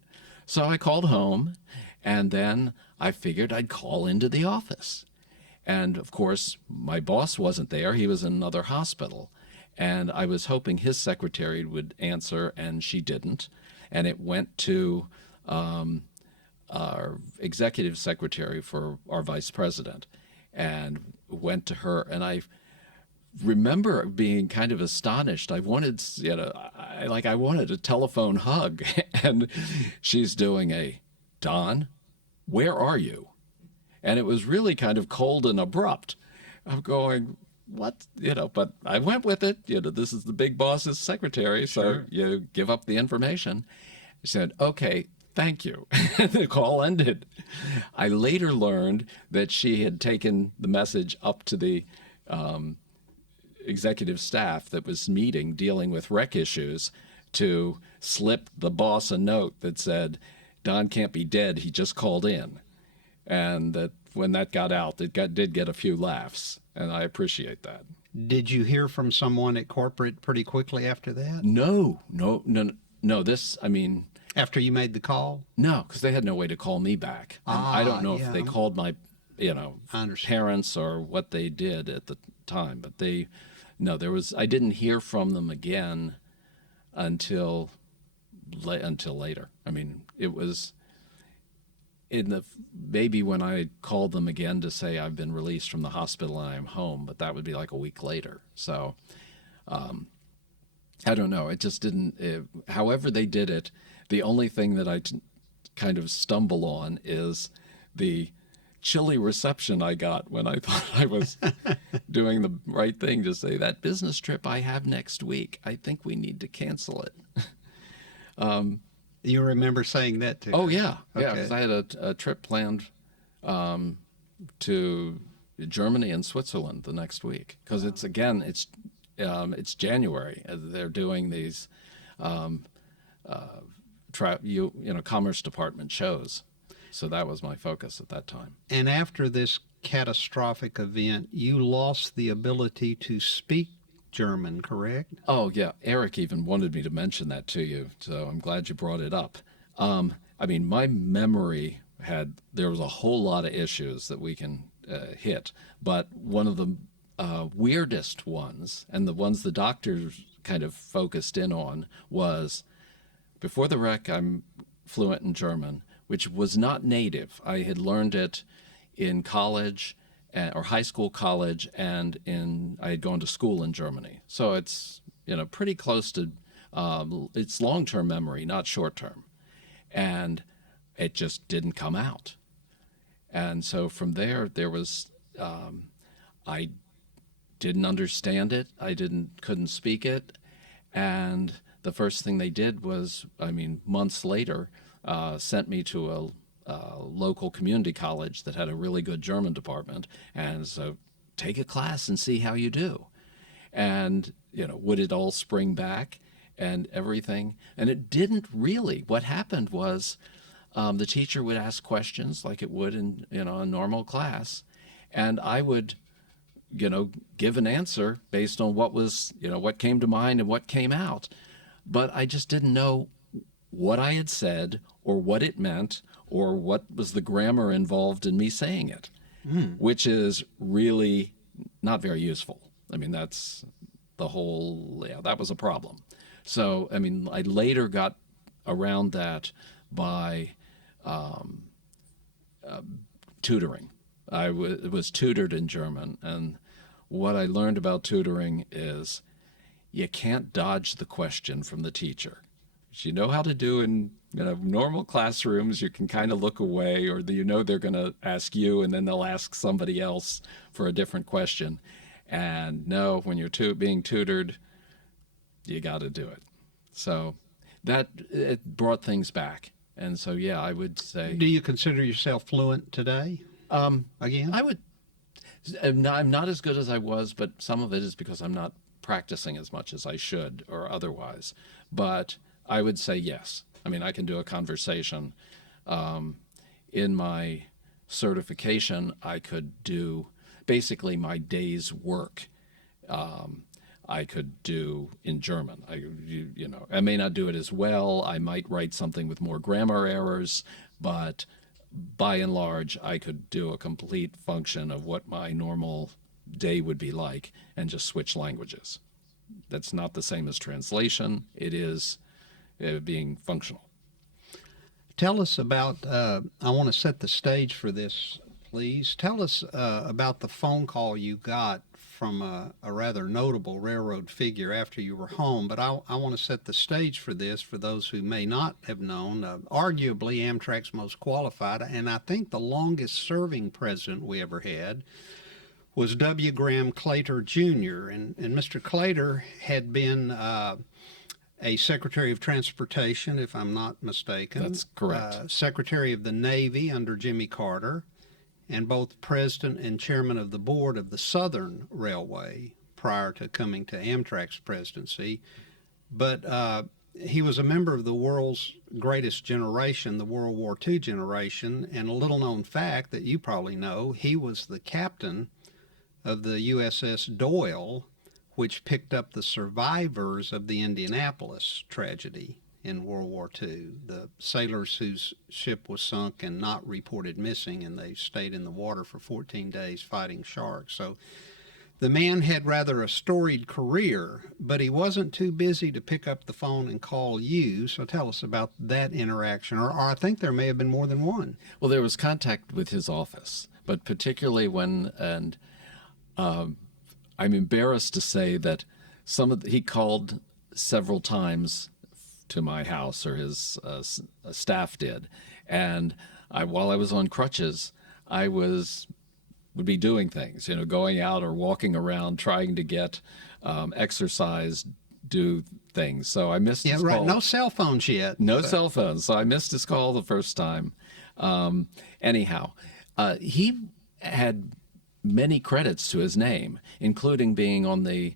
So I called home, and then I figured I'd call into the office. And of course, my boss wasn't there. He was in another hospital. And I was hoping his secretary would answer, and she didn't. And it went to our executive secretary for our vice president, and went to her. And I remember being kind of astonished. I wanted, I wanted a telephone hug. And she's doing Don, where are you? And it was really kind of cold and abrupt. I'm going, what? But I went with it. This is the big boss's secretary, so Sure. You give up the information. She said, okay, thank you. The call ended. I later learned that she had taken the message up to the executive staff that was meeting, dealing with rec issues, to slip the boss a note that said, Don can't be dead, he just called in. And that when that got out, it did get a few laughs, and I appreciate that. Did you hear from someone at corporate pretty quickly after that? No. After you made the call? No, because they had no way to call me back. And I don't know yeah. if they called my, I understand. parents or what they did at the time, but I didn't hear from them again until later. I mean, it was maybe when I called them again to say I've been released from the hospital and I'm home, but that would be like a week later. So I don't know. It just didn't. However they did it, the only thing that I kind of stumble on is the chilly reception I got when I thought I was doing the right thing to say, that business trip I have next week, I think we need to cancel it. You remember saying that too? Oh, yeah. Yeah, Okay. because I had a trip planned to Germany and Switzerland the next week. Because it's January. They're doing these Commerce Department shows. So that was my focus at that time. And after this catastrophic event, you lost the ability to speak German, correct? Oh, yeah. Eric even wanted me to mention that to you, so I'm glad you brought it up. I mean, my memory there was a whole lot of issues that we can hit, but one of the weirdest ones, and the ones the doctors kind of focused in on, was before the wreck, I'm fluent in German, which was not native. I had learned it in college or high school, college, and I had gone to school in Germany. So it's pretty close to it's long-term memory, not short-term, and it just didn't come out. And so from there was I didn't understand it. I couldn't speak it, and the first thing they did was, months later, sent me to a local community college that had a really good German department, and so take a class and see how you do. And would it all spring back and everything? And it didn't really. What happened was the teacher would ask questions like it would in a normal class, and I would give an answer based on what came to mind and what came out. But I just didn't know what I had said or what it meant or what was the grammar involved in me saying it, which is really not very useful. That's the whole, that was a problem. So, I later got around that by tutoring. I was tutored in German, and what I learned about tutoring is you can't dodge the question from the teacher. Which you know how to do in normal classrooms. You can kind of look away, or they're going to ask you, and then they'll ask somebody else for a different question. And no, when you're being tutored, you got to do it. So it brought things back. And so, yeah, I would say. Do you consider yourself fluent today? Again? I would. I'm not as good as I was, but some of it is because I'm not practicing as much as I should or otherwise. But I would say yes. I can do a conversation. In my certification, I could do basically my day's work. I could do in German. I may not do it as well. I might write something with more grammar errors, but by and large, I could do a complete function of what my normal day would be like and just switch languages. That's not the same as translation. It is being functional. Tell us about, I want to set the stage for this, please. Tell us about the phone call you got from a rather notable railroad figure after you were home, but I want to set the stage for this for those who may not have known. Arguably Amtrak's most qualified, and I think the longest serving president we ever had, was W. Graham Claytor Jr., and Mr. Claytor had been a Secretary of Transportation, if I'm not mistaken. That's correct. Secretary of the Navy under Jimmy Carter, and both President and Chairman of the Board of the Southern Railway prior to coming to Amtrak's presidency. But he was a member of the world's greatest generation, the World War II generation, and a little-known fact that you probably know, he was the captain of the USS Doyle, which picked up the survivors of the Indianapolis tragedy in World War II, the sailors whose ship was sunk and not reported missing, and they stayed in the water for 14 days fighting sharks. So the man had rather a storied career, but he wasn't too busy to pick up the phone and call you. So tell us about that interaction, or I think there may have been more than one. Well, there was contact with his office, but particularly when, and I'm embarrassed to say that he called several times to my house, or his staff did, and while I was on crutches, I would be doing things, going out or walking around, trying to get exercise, do things. So I missed Yeah, his right. call. No cell phones yet. No cell phones. So I missed his call the first time. Anyhow, he had many credits to his name, including being on the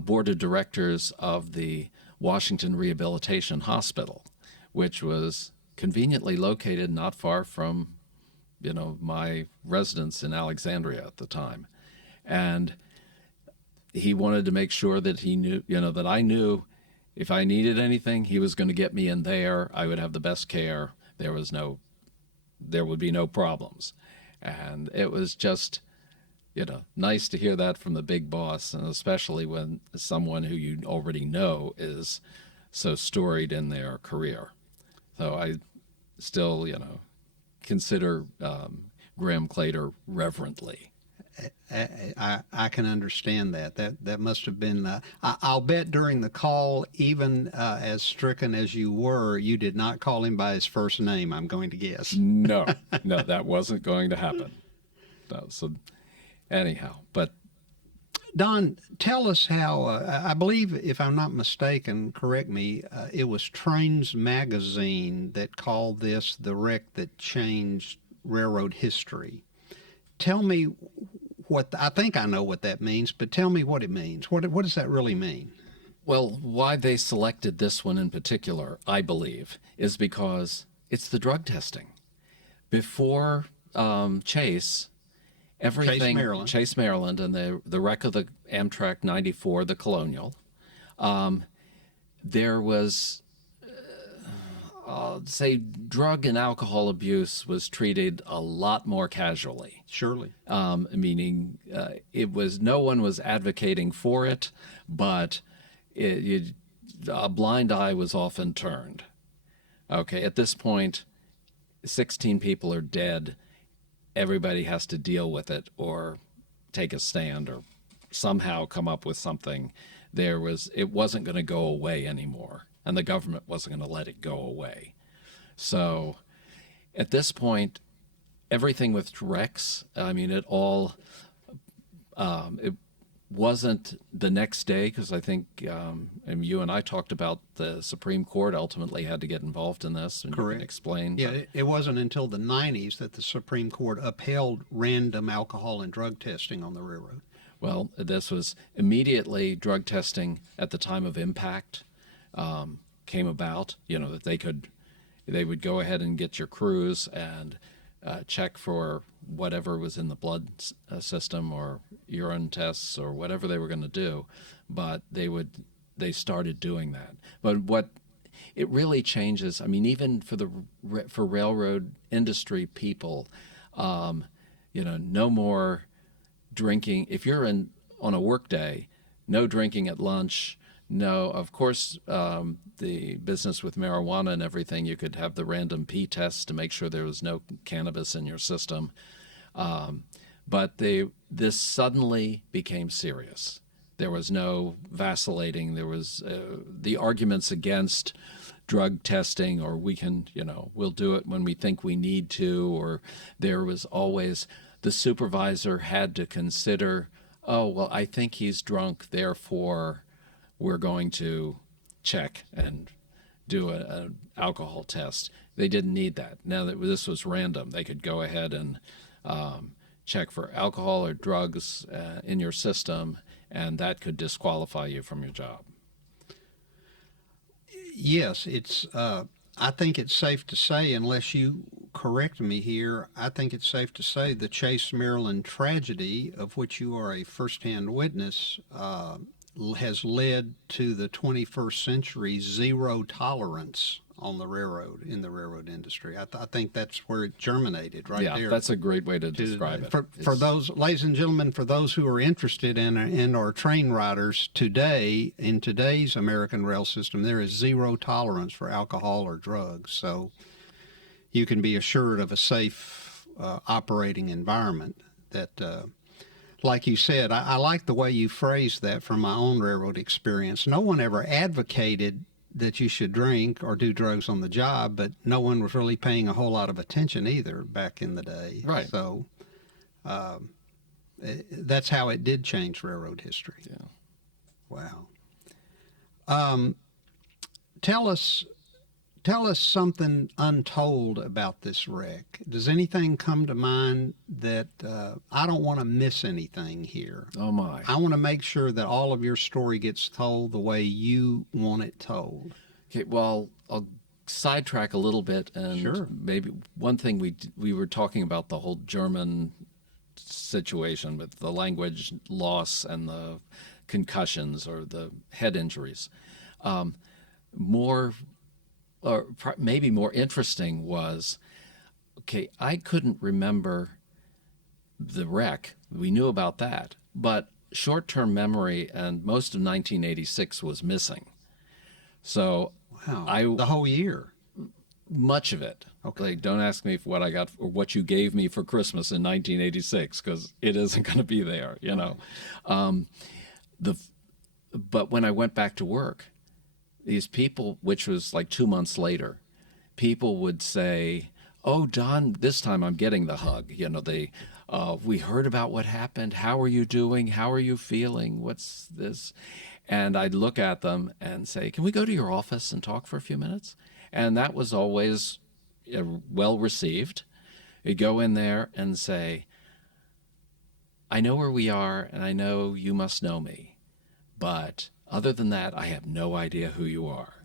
board of directors of the Washington Rehabilitation Hospital, which was conveniently located not far from, my residence in Alexandria at the time. And he wanted to make sure that he knew, that I knew if I needed anything, he was going to get me in there. I would have the best care. There would be no problems. And it was just, nice to hear that from the big boss, and especially when someone who you already know is so storied in their career. So I still, consider Graham Claytor reverently. I can understand that. That must have been. I'll bet during the call, even as stricken as you were, you did not call him by his first name. I'm going to guess. No, that wasn't going to happen. No, so anyhow, but Don, tell us how. I believe, if I'm not mistaken, correct me. It was Trains magazine that called this the wreck that changed railroad history. Tell me I think I know what that means, but tell me what it means. What does that really mean? Well, why they selected this one in particular, I believe, is because it's the drug testing. Before Chase, everything Chase, Maryland, and the wreck of the Amtrak 94, the Colonial, there was, say, drug and alcohol abuse was treated a lot more casually. Surely. Meaning no one was advocating for it, but a blind eye was often turned. Okay, at this point, 16 people are dead. Everybody has to deal with it or take a stand or somehow come up with something. It wasn't going to go away anymore, and the government wasn't going to let it go away. So at this point, everything with wrecks, it wasn't the next day, because I think and you and I talked about the Supreme Court ultimately had to get involved in this, and Correct. You can explain. Yeah, it wasn't until the 90s that the Supreme Court upheld random alcohol and drug testing on the railroad. Well, this was immediately drug testing at the time of impact came about, that they would go ahead and get your crews and check for whatever was in the blood system or urine tests or whatever they were going to do, but they started doing that. But what it really changes, even for railroad industry people, no more drinking. If you're on a work day, no drinking at lunch. No, of course, the business with marijuana and everything, you could have the random P test to make sure there was no cannabis in your system. But this suddenly became serious. There was no vacillating. There was the arguments against drug testing, or we'll do it when we think we need to, or there was always the supervisor had to consider, oh, well, I think he's drunk, therefore we're going to check and do an alcohol test. They didn't need that. Now that this was random, they could go ahead and check for alcohol or drugs in your system, and that could disqualify you from your job. Yes, I think it's safe to say, unless you correct me here, I think it's safe to say the Chase, Maryland tragedy, of which you are a firsthand witness, has led to the 21st century zero tolerance on the railroad, in the railroad industry. I think that's where it germinated right there. Yeah, that's a great way to describe it. For those, ladies and gentlemen, for those who are interested in our train riders today, in today's American rail system, there is zero tolerance for alcohol or drugs. So you can be assured of a safe operating environment that like you said, I like the way you phrased that from my own railroad experience. No one ever advocated that you should drink or do drugs on the job, but no one was really paying a whole lot of attention either back in the day. Right. So that's how it did change railroad history. Yeah. Wow. Tell us something untold about this wreck. Does anything come to mind that I don't want to miss anything here? Oh my. I want to make sure that all of your story gets told the way you want it told. Okay, well, I'll sidetrack a little bit, and Sure. maybe one thing we were talking about the whole German situation with the language loss and the concussions or the head injuries. Maybe more interesting was, okay, I couldn't remember the wreck. We knew about that, but short-term memory and most of 1986 was missing. So Wow. The whole year. much of it. Okay. Like, don't ask me for what I got or what you gave me for Christmas in 1986, because it isn't going to be there, you know. But when I went back to work, these people, which was like 2 months later, people would say, "Oh, Don, this time I'm getting the hug." You know, we heard about what happened. How are you doing? How are you feeling? What's this? And I'd look at them and say, "Can we go to your office and talk for a few minutes?" And that was always well received. You'd go in there and say, "I know where we are, and I know you must know me, but other than that, I have no idea who you are."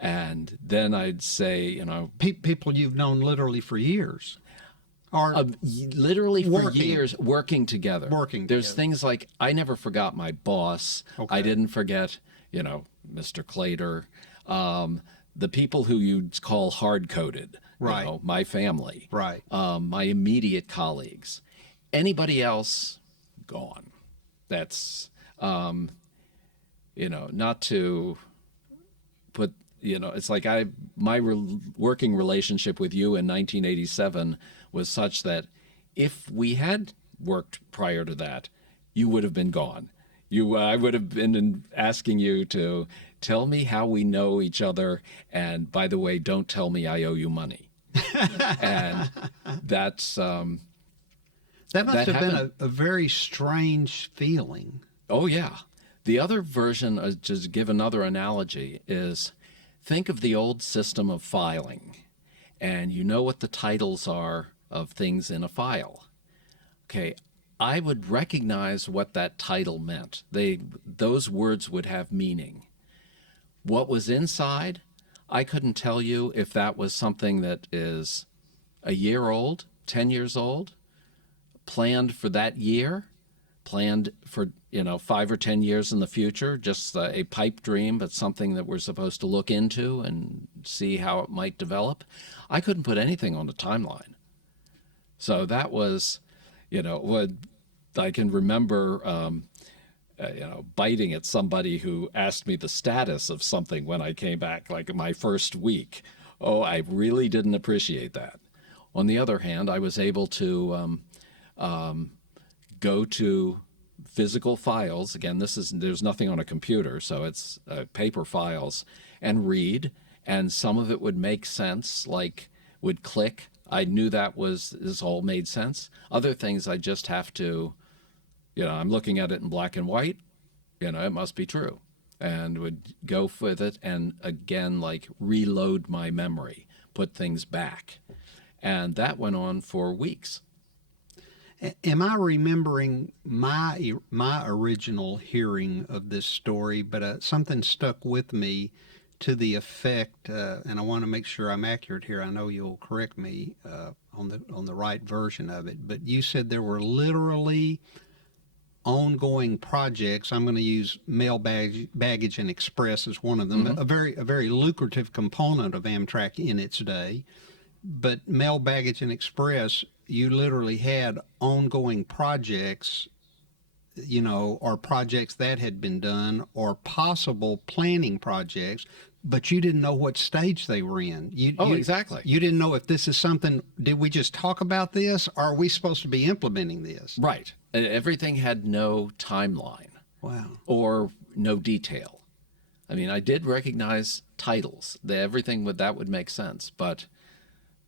And then I'd say, you know, People you've known literally for years. Or literally for Working. years working together. Working There's together. things like I never forgot my boss. Okay. I didn't forget, you know, Mr. Clater, the people who you'd call hard-coded, Right. you know, my family, Right. my immediate colleagues. Anybody else, gone. That's, you know, not to put, you know, it's like my working relationship with you in 1987 was such that if we had worked prior to that, you would have been gone. I would have been asking you to tell me how we know each other, and by the way, don't tell me I owe you money. And that's That must that have been happened. a very strange feeling. Oh, yeah. The other version, to give another analogy, is think of the old system of filing, and you know what the titles are of things in a file. Okay, I would recognize what that title meant. Those words would have meaning. What was inside, I couldn't tell you if that was something that is a year old, 10 years old, planned for that year, planned for, 5 or 10 years in the future, just a pipe dream, but something that we're supposed to look into and see how it might develop. I couldn't put anything on the timeline. So that was, what I can remember, biting at somebody who asked me the status of something when I came back, like my first week. Oh, I really didn't appreciate that. On the other hand, I was able to go to physical files. Again, there's nothing on a computer, so it's paper files, and read. And some of it would make sense, like would click. I knew this all made sense. Other things I just have to, I'm looking at it in black and white, it must be true. And would go with it and again, like reload my memory, put things back. And that went on for weeks. Am I remembering my original hearing of this story? But something stuck with me to the effect, and I want to make sure I'm accurate here. I know you'll correct me on the right version of it. But you said there were literally ongoing projects. I'm going to use mail baggage and express as one of them. Mm-hmm. A very lucrative component of Amtrak in its day. But mail baggage and express, you literally had ongoing projects, or projects that had been done, or possible planning projects, but you didn't know what stage they were in. Exactly. You didn't know if this is something, did we just talk about this, or are we supposed to be implementing this? Right. Everything had no timeline. Wow. Or no detail. I mean, I did recognize titles. Everything that would make sense, but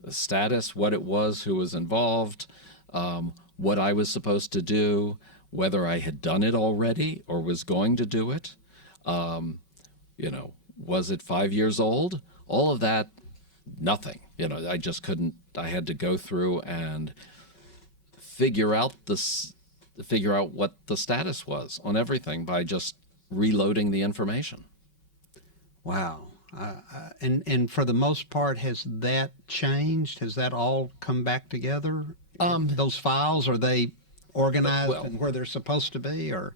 the status, what it was, who was involved, what I was supposed to do, whether I had done it already or was going to do it, was it 5 years old? All of that, nothing. I just couldn't. I had to go through and figure out what the status was on everything by just reloading the information. Wow. And for the most part, has that changed? Has that all come back together? Those files, are they organized and where they're supposed to be, or?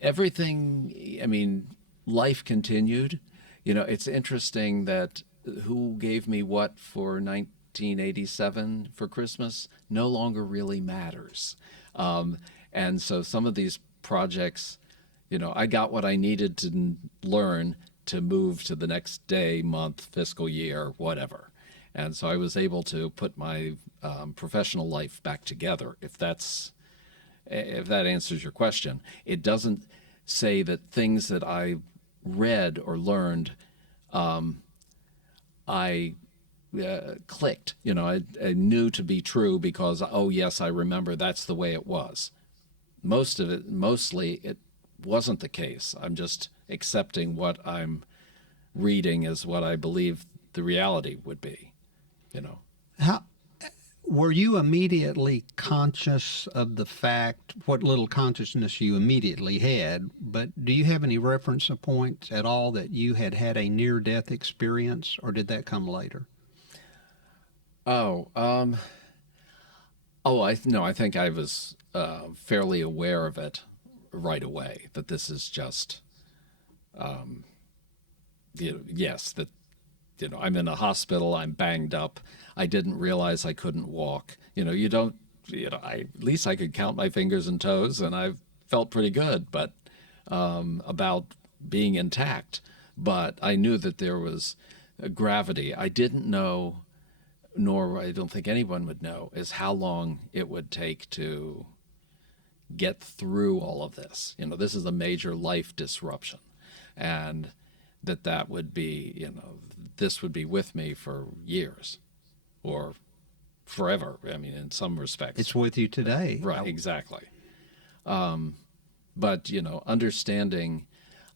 Everything, I mean, life continued. It's interesting that who gave me what for 1987 for Christmas no longer really matters. And so some of these projects, I got what I needed to learn to move to the next day, month, fiscal year, whatever. And so I was able to put my professional life back together, if that answers your question. It doesn't say that things that I read or learned, I clicked. I knew to be true because, oh yes, I remember that's the way it was. Mostly it wasn't the case. I'm just accepting what I'm reading as what I believe the reality would be. How were you immediately conscious of the fact, what little consciousness you immediately had, but do you have any reference point at all that you had had a near-death experience, or did that come later? I think I was fairly aware of it right away, that this is just, yes, that, I'm in a hospital, I'm banged up, I didn't realize I couldn't walk. At least I could count my fingers and toes, and I felt pretty good, but about being intact. But I knew that there was gravity. I didn't know, nor I don't think anyone would know, is how long it would take to get through all of this. This is a major life disruption, and that would be, this would be with me for years or forever. I mean, in some respects. It's with you today. Right, exactly. But, understanding,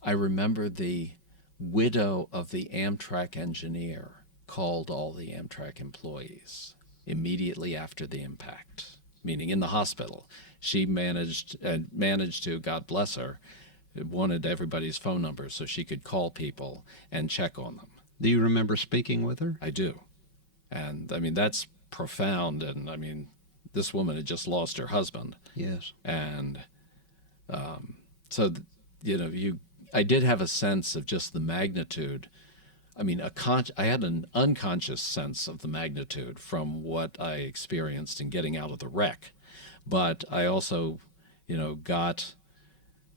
I remember the widow of the Amtrak engineer called all the Amtrak employees immediately after the impact, meaning in the hospital. She managed to, God bless her, wanted everybody's phone numbers so she could call people and check on them. Do you remember speaking with her? I do. And I mean, that's profound. And I mean, this woman had just lost her husband. Yes. And I did have a sense of just the magnitude. I mean, I had an unconscious sense of the magnitude from what I experienced in getting out of the wreck. But I also, got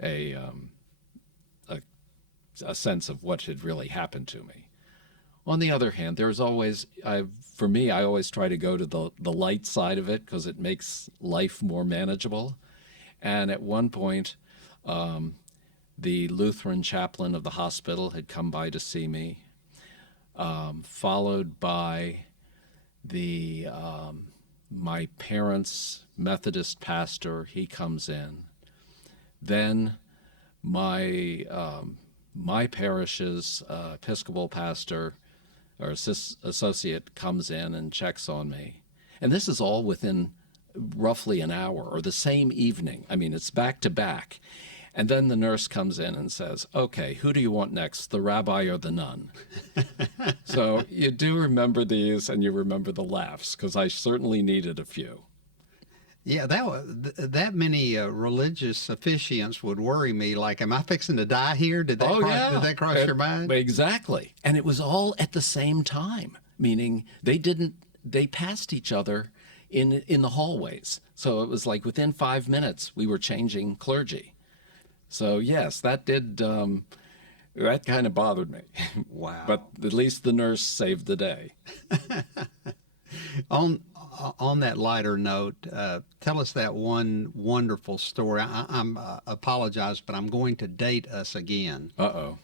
a sense of what had really happened to me. On the other hand, there's always, for me, I always try to go to the light side of it because it makes life more manageable. And at one point, the Lutheran chaplain of the hospital had come by to see me, followed by my parents' Methodist pastor. He comes in. Then my parish's Episcopal pastor or associate comes in and checks on me. And this is all within roughly an hour or the same evening. I mean, it's back to back. And then the nurse comes in and says, okay, who do you want next, the rabbi or the nun? So you do remember these, and you remember the laughs, because I certainly needed a few. Yeah, that many religious officiants would worry me. Like, am I fixing to die here? Did that cross your mind? Exactly. And it was all at the same time, meaning they passed each other in the hallways. So it was like within 5 minutes we were changing clergy. So yes, that kind of bothered me. Wow. But at least the nurse saved the day. On that lighter note, tell us that one wonderful story. I'm apologize, but I'm going to date us again. Uh-oh.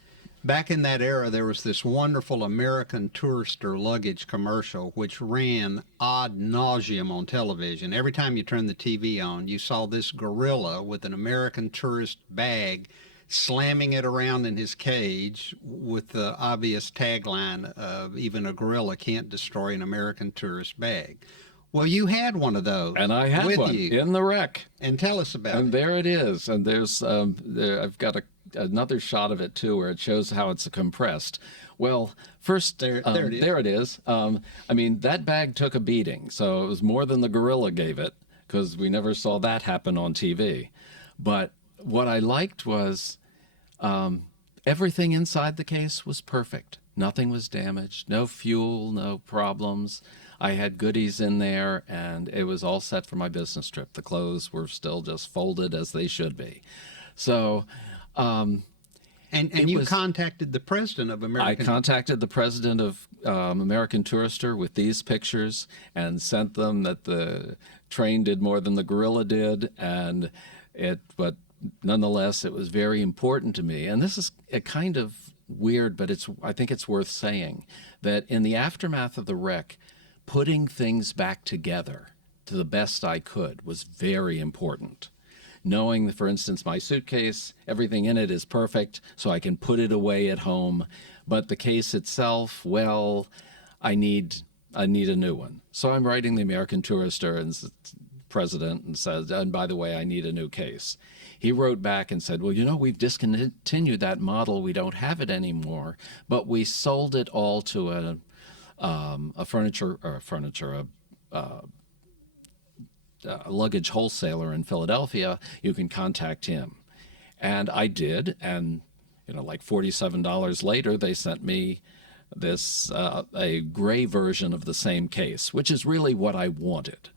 Back in that era, there was this wonderful American Tourister luggage commercial which ran ad nauseum on television. Every time you turned the TV on, you saw this gorilla with an American tourist bag slamming it around in his cage with the obvious tagline of even a gorilla can't destroy an American tourist bag. Well, you had one of those. And I had with one you. in the wreck. And tell us about And it. there it is. And there's I've got another shot of it too, where it shows how it's compressed. Well, first There it is. There it is. I mean, that bag took a beating, so it was more than the gorilla gave it, because we never saw that happen on TV. But what I liked was everything inside the case was perfect. Nothing was damaged. No fuel. No problems. I had goodies in there, and it was all set for my business trip. The clothes were still just folded as they should be. So, And you was- contacted the president of American. I contacted the president of American Tourister with these pictures and sent them that the train did more than the gorilla did, but nonetheless, it was very important to me. And this is a kind of weird, but I think it's worth saying that in the aftermath of the wreck, putting things back together to the best I could was very important. Knowing that, for instance, my suitcase, everything in it is perfect, so I can put it away at home. But the case itself, well, I need a new one. So I'm writing the American Tourister and president and says, and by the way, I need a new case. He wrote back and said, well, we've discontinued that model. We don't have it anymore, but we sold it all to a luggage wholesaler in Philadelphia. You can contact him. And I did, and like $47 later, they sent me this a gray version of the same case, which is really what I wanted.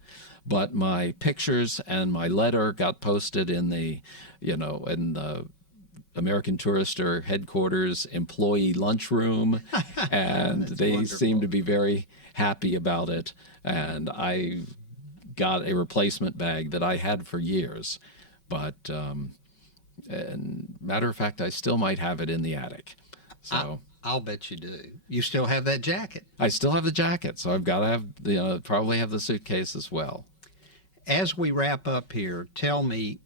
But my pictures and my letter got posted in the American Tourister headquarters employee lunchroom, and they wonderful. seemed to be very happy about it. And I got a replacement bag that I had for years, but and matter of fact, I still might have it in the attic. So I'll bet you do. You still have that jacket. I still have the jacket, so I've got to have probably have the suitcase as well. As we wrap up here, tell me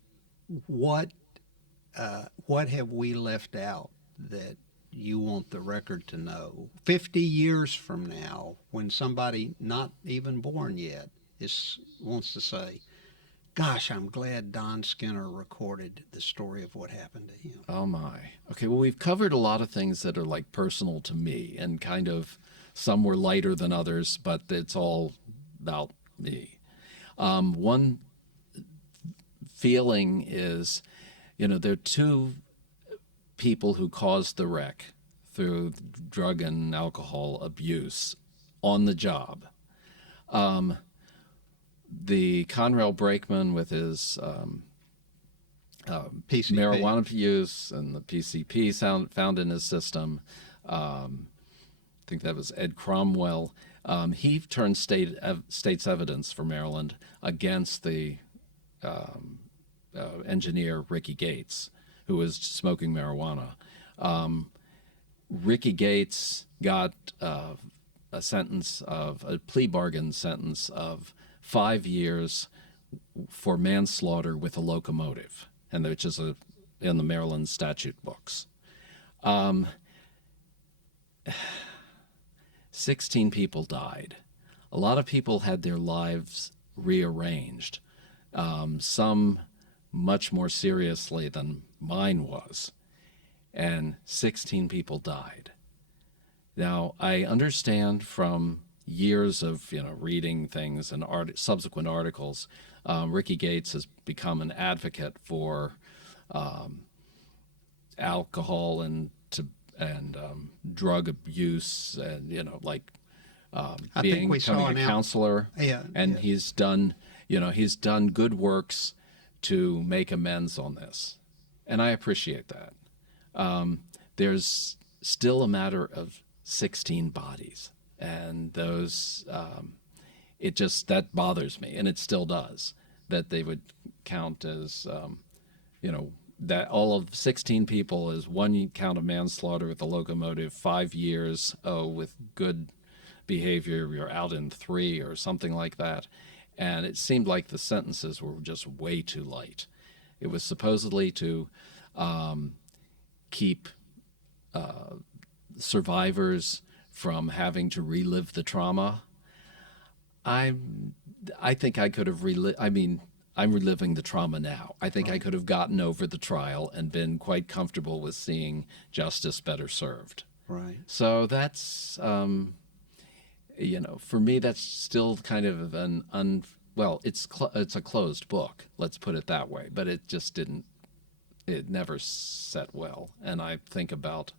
what have we left out that you want the record to know 50 years from now, when somebody not even born yet wants to say, gosh, I'm glad Don Skinner recorded the story of what happened to him. Oh my. Okay, well, we've covered a lot of things that are like personal to me, and kind of some were lighter than others, but it's all about me. One feeling is, there are two people who caused the wreck through drug and alcohol abuse on the job. The Conrail brakeman with his PCP. marijuana use and the PCP found in his system. I think that was Ed Cromwell. He turned state's evidence for Maryland against the engineer Ricky Gates, who was smoking marijuana. Ricky Gates got a plea bargain sentence of 5 years for manslaughter with a locomotive, and which is in the Maryland statute books. 16 people died. A lot of people had their lives rearranged, some much more seriously than mine was, and 16 people died. Now, I understand from years of reading things and subsequent articles, Ricky Gates has become an advocate for alcohol and drug abuse, and I think we saw becoming a counselor. Yeah, and yeah. he's done good works to make amends on this, and I appreciate that. There's still a matter of 16 bodies, and those that bothers me, and it still does, that they would count as that all of 16 people is 1 count of manslaughter with the locomotive, 5 years. Oh, with good behavior, you're out in 3 or something like that. And it seemed like the sentences were just way too light. It was supposedly to keep survivors from having to relive the trauma. I think I could have I'm reliving the trauma now. I think I could have gotten over the trial and been quite comfortable with seeing justice better served. Right. So that's, for me, that's still kind of it's a closed book, let's put it that way. But it just didn't, it never set well. And I think about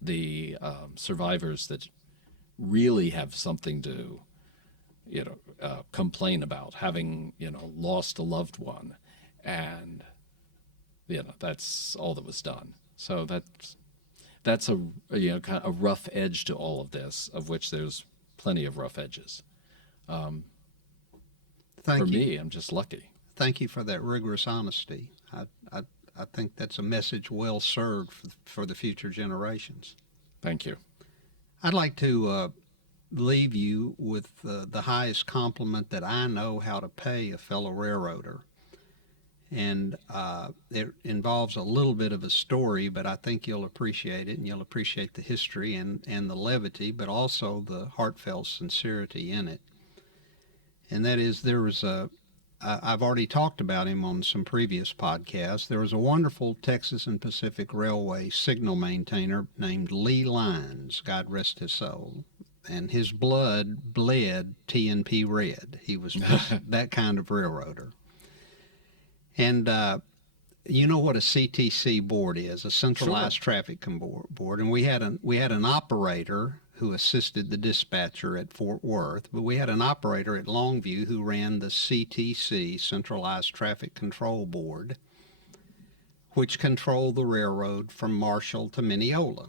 the survivors that really have something to complain about, having lost a loved one, and that's all that was done. So that's a kind of a rough edge to all of this, of which there's plenty of rough edges. Thank For you. me, I'm just lucky. Thank you for that rigorous honesty. I think that's a message well served for the future generations. Thank you. I'd like to leave you with the highest compliment that I know how to pay a fellow railroader. And it involves a little bit of a story, but I think you'll appreciate it, and you'll appreciate the history and the levity, but also the heartfelt sincerity in it. And that is, there was I've already talked about him on some previous podcasts. There was a wonderful Texas and Pacific Railway signal maintainer named Lee Lyons, God rest his soul. And his blood bled TNP red. He was just that kind of railroader. And you know what a CTC board is, a centralized traffic board. And we had an operator who assisted the dispatcher at Fort Worth, but we had an operator at Longview who ran the CTC, Centralized Traffic Control Board, which controlled the railroad from Marshall to Mineola,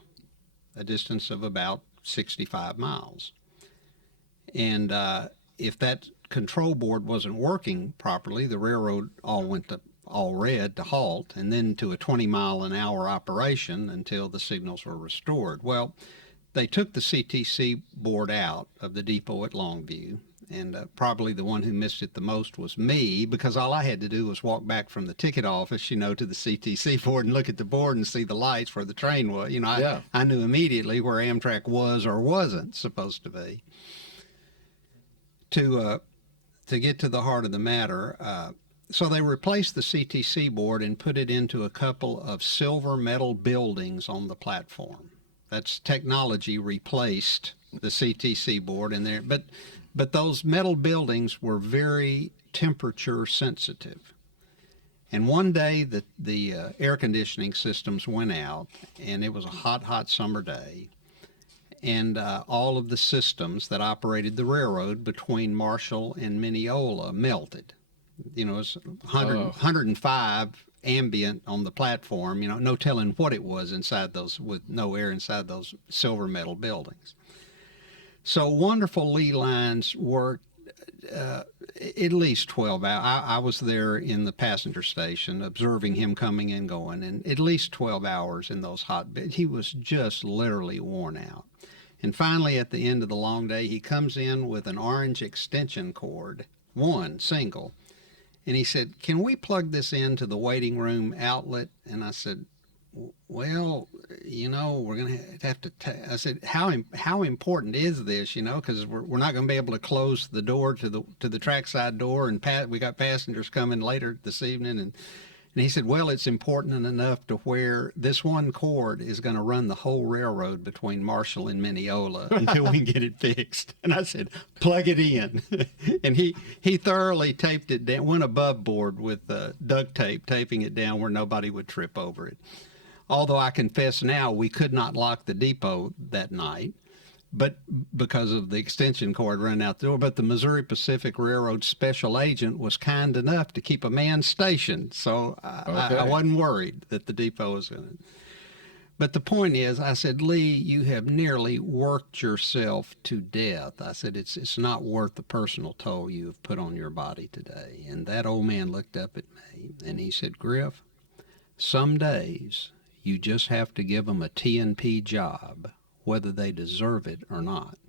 a distance of about 65 miles. And if that control board wasn't working properly, the railroad all went to all red to halt, and then to a 20-mile-an-hour operation until the signals were restored. Well, they took the CTC board out of the depot at Longview, and probably the one who missed it the most was me, because all I had to do was walk back from the ticket office, to the CTC board and look at the board and see the lights where the train was. I knew immediately where Amtrak was or wasn't supposed to be. To get to the heart of the matter, so they replaced the CTC board and put it into a couple of silver metal buildings on the platform. That's technology replaced the CTC board in there, but those metal buildings were very temperature sensitive. And one day the air conditioning systems went out, and it was a hot summer day, and all of the systems that operated the railroad between Marshall and Mineola melted. It's 105 ambient on the platform, no telling what it was inside those, with no air inside those silver metal buildings. So wonderful Lee Lyons worked at least 12 hours. I was there in the passenger station observing him coming and going, and at least 12 hours in those hot beds. He was just literally worn out. And finally, at the end of the long day, he comes in with an orange extension cord, one single, and he said, "Can we plug this into the waiting room outlet?" And I said, "Well, we're going to have to." I said, "How important is this? Because we're not going to be able to close the door to the trackside door, and we got passengers coming later this evening." And he said, "Well, it's important enough to where this one cord is going to run the whole railroad between Marshall and Mineola until we can get it fixed." And I said, "Plug it in." And he thoroughly taped it down, went above board with duct tape, taping it down where nobody would trip over it. Although I confess now we could not lock the depot that night, but because of the extension cord running out the door. But the Missouri Pacific Railroad special agent was kind enough to keep a man stationed, so I wasn't worried that the depot was going to. But the point is, I said, "Lee, you have nearly worked yourself to death." I said, it's not worth the personal toll you have put on your body today." And that old man looked up at me and he said, "Griff, Some days you just have to give them a TNP job, whether they deserve it or not.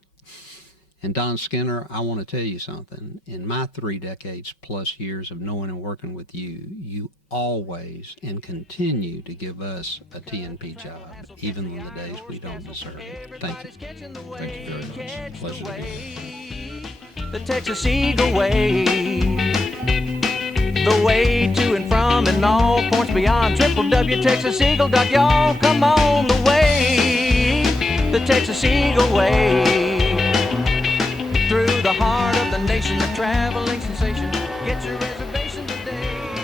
And Don Skinner, I want to tell you something. In my 3 decades plus years of knowing and working with you, you always and continue to give us a TNP job, even on the days we don't deserve it. Thank you. Thank you very much. Pleasure to be here. The Texas Eagle Way. The way to and from and all points beyond. www.texaseagle.com. Y'all come on the way. The Texas Eagle Way. Through the heart of the nation, a traveling sensation. Get your reservation today.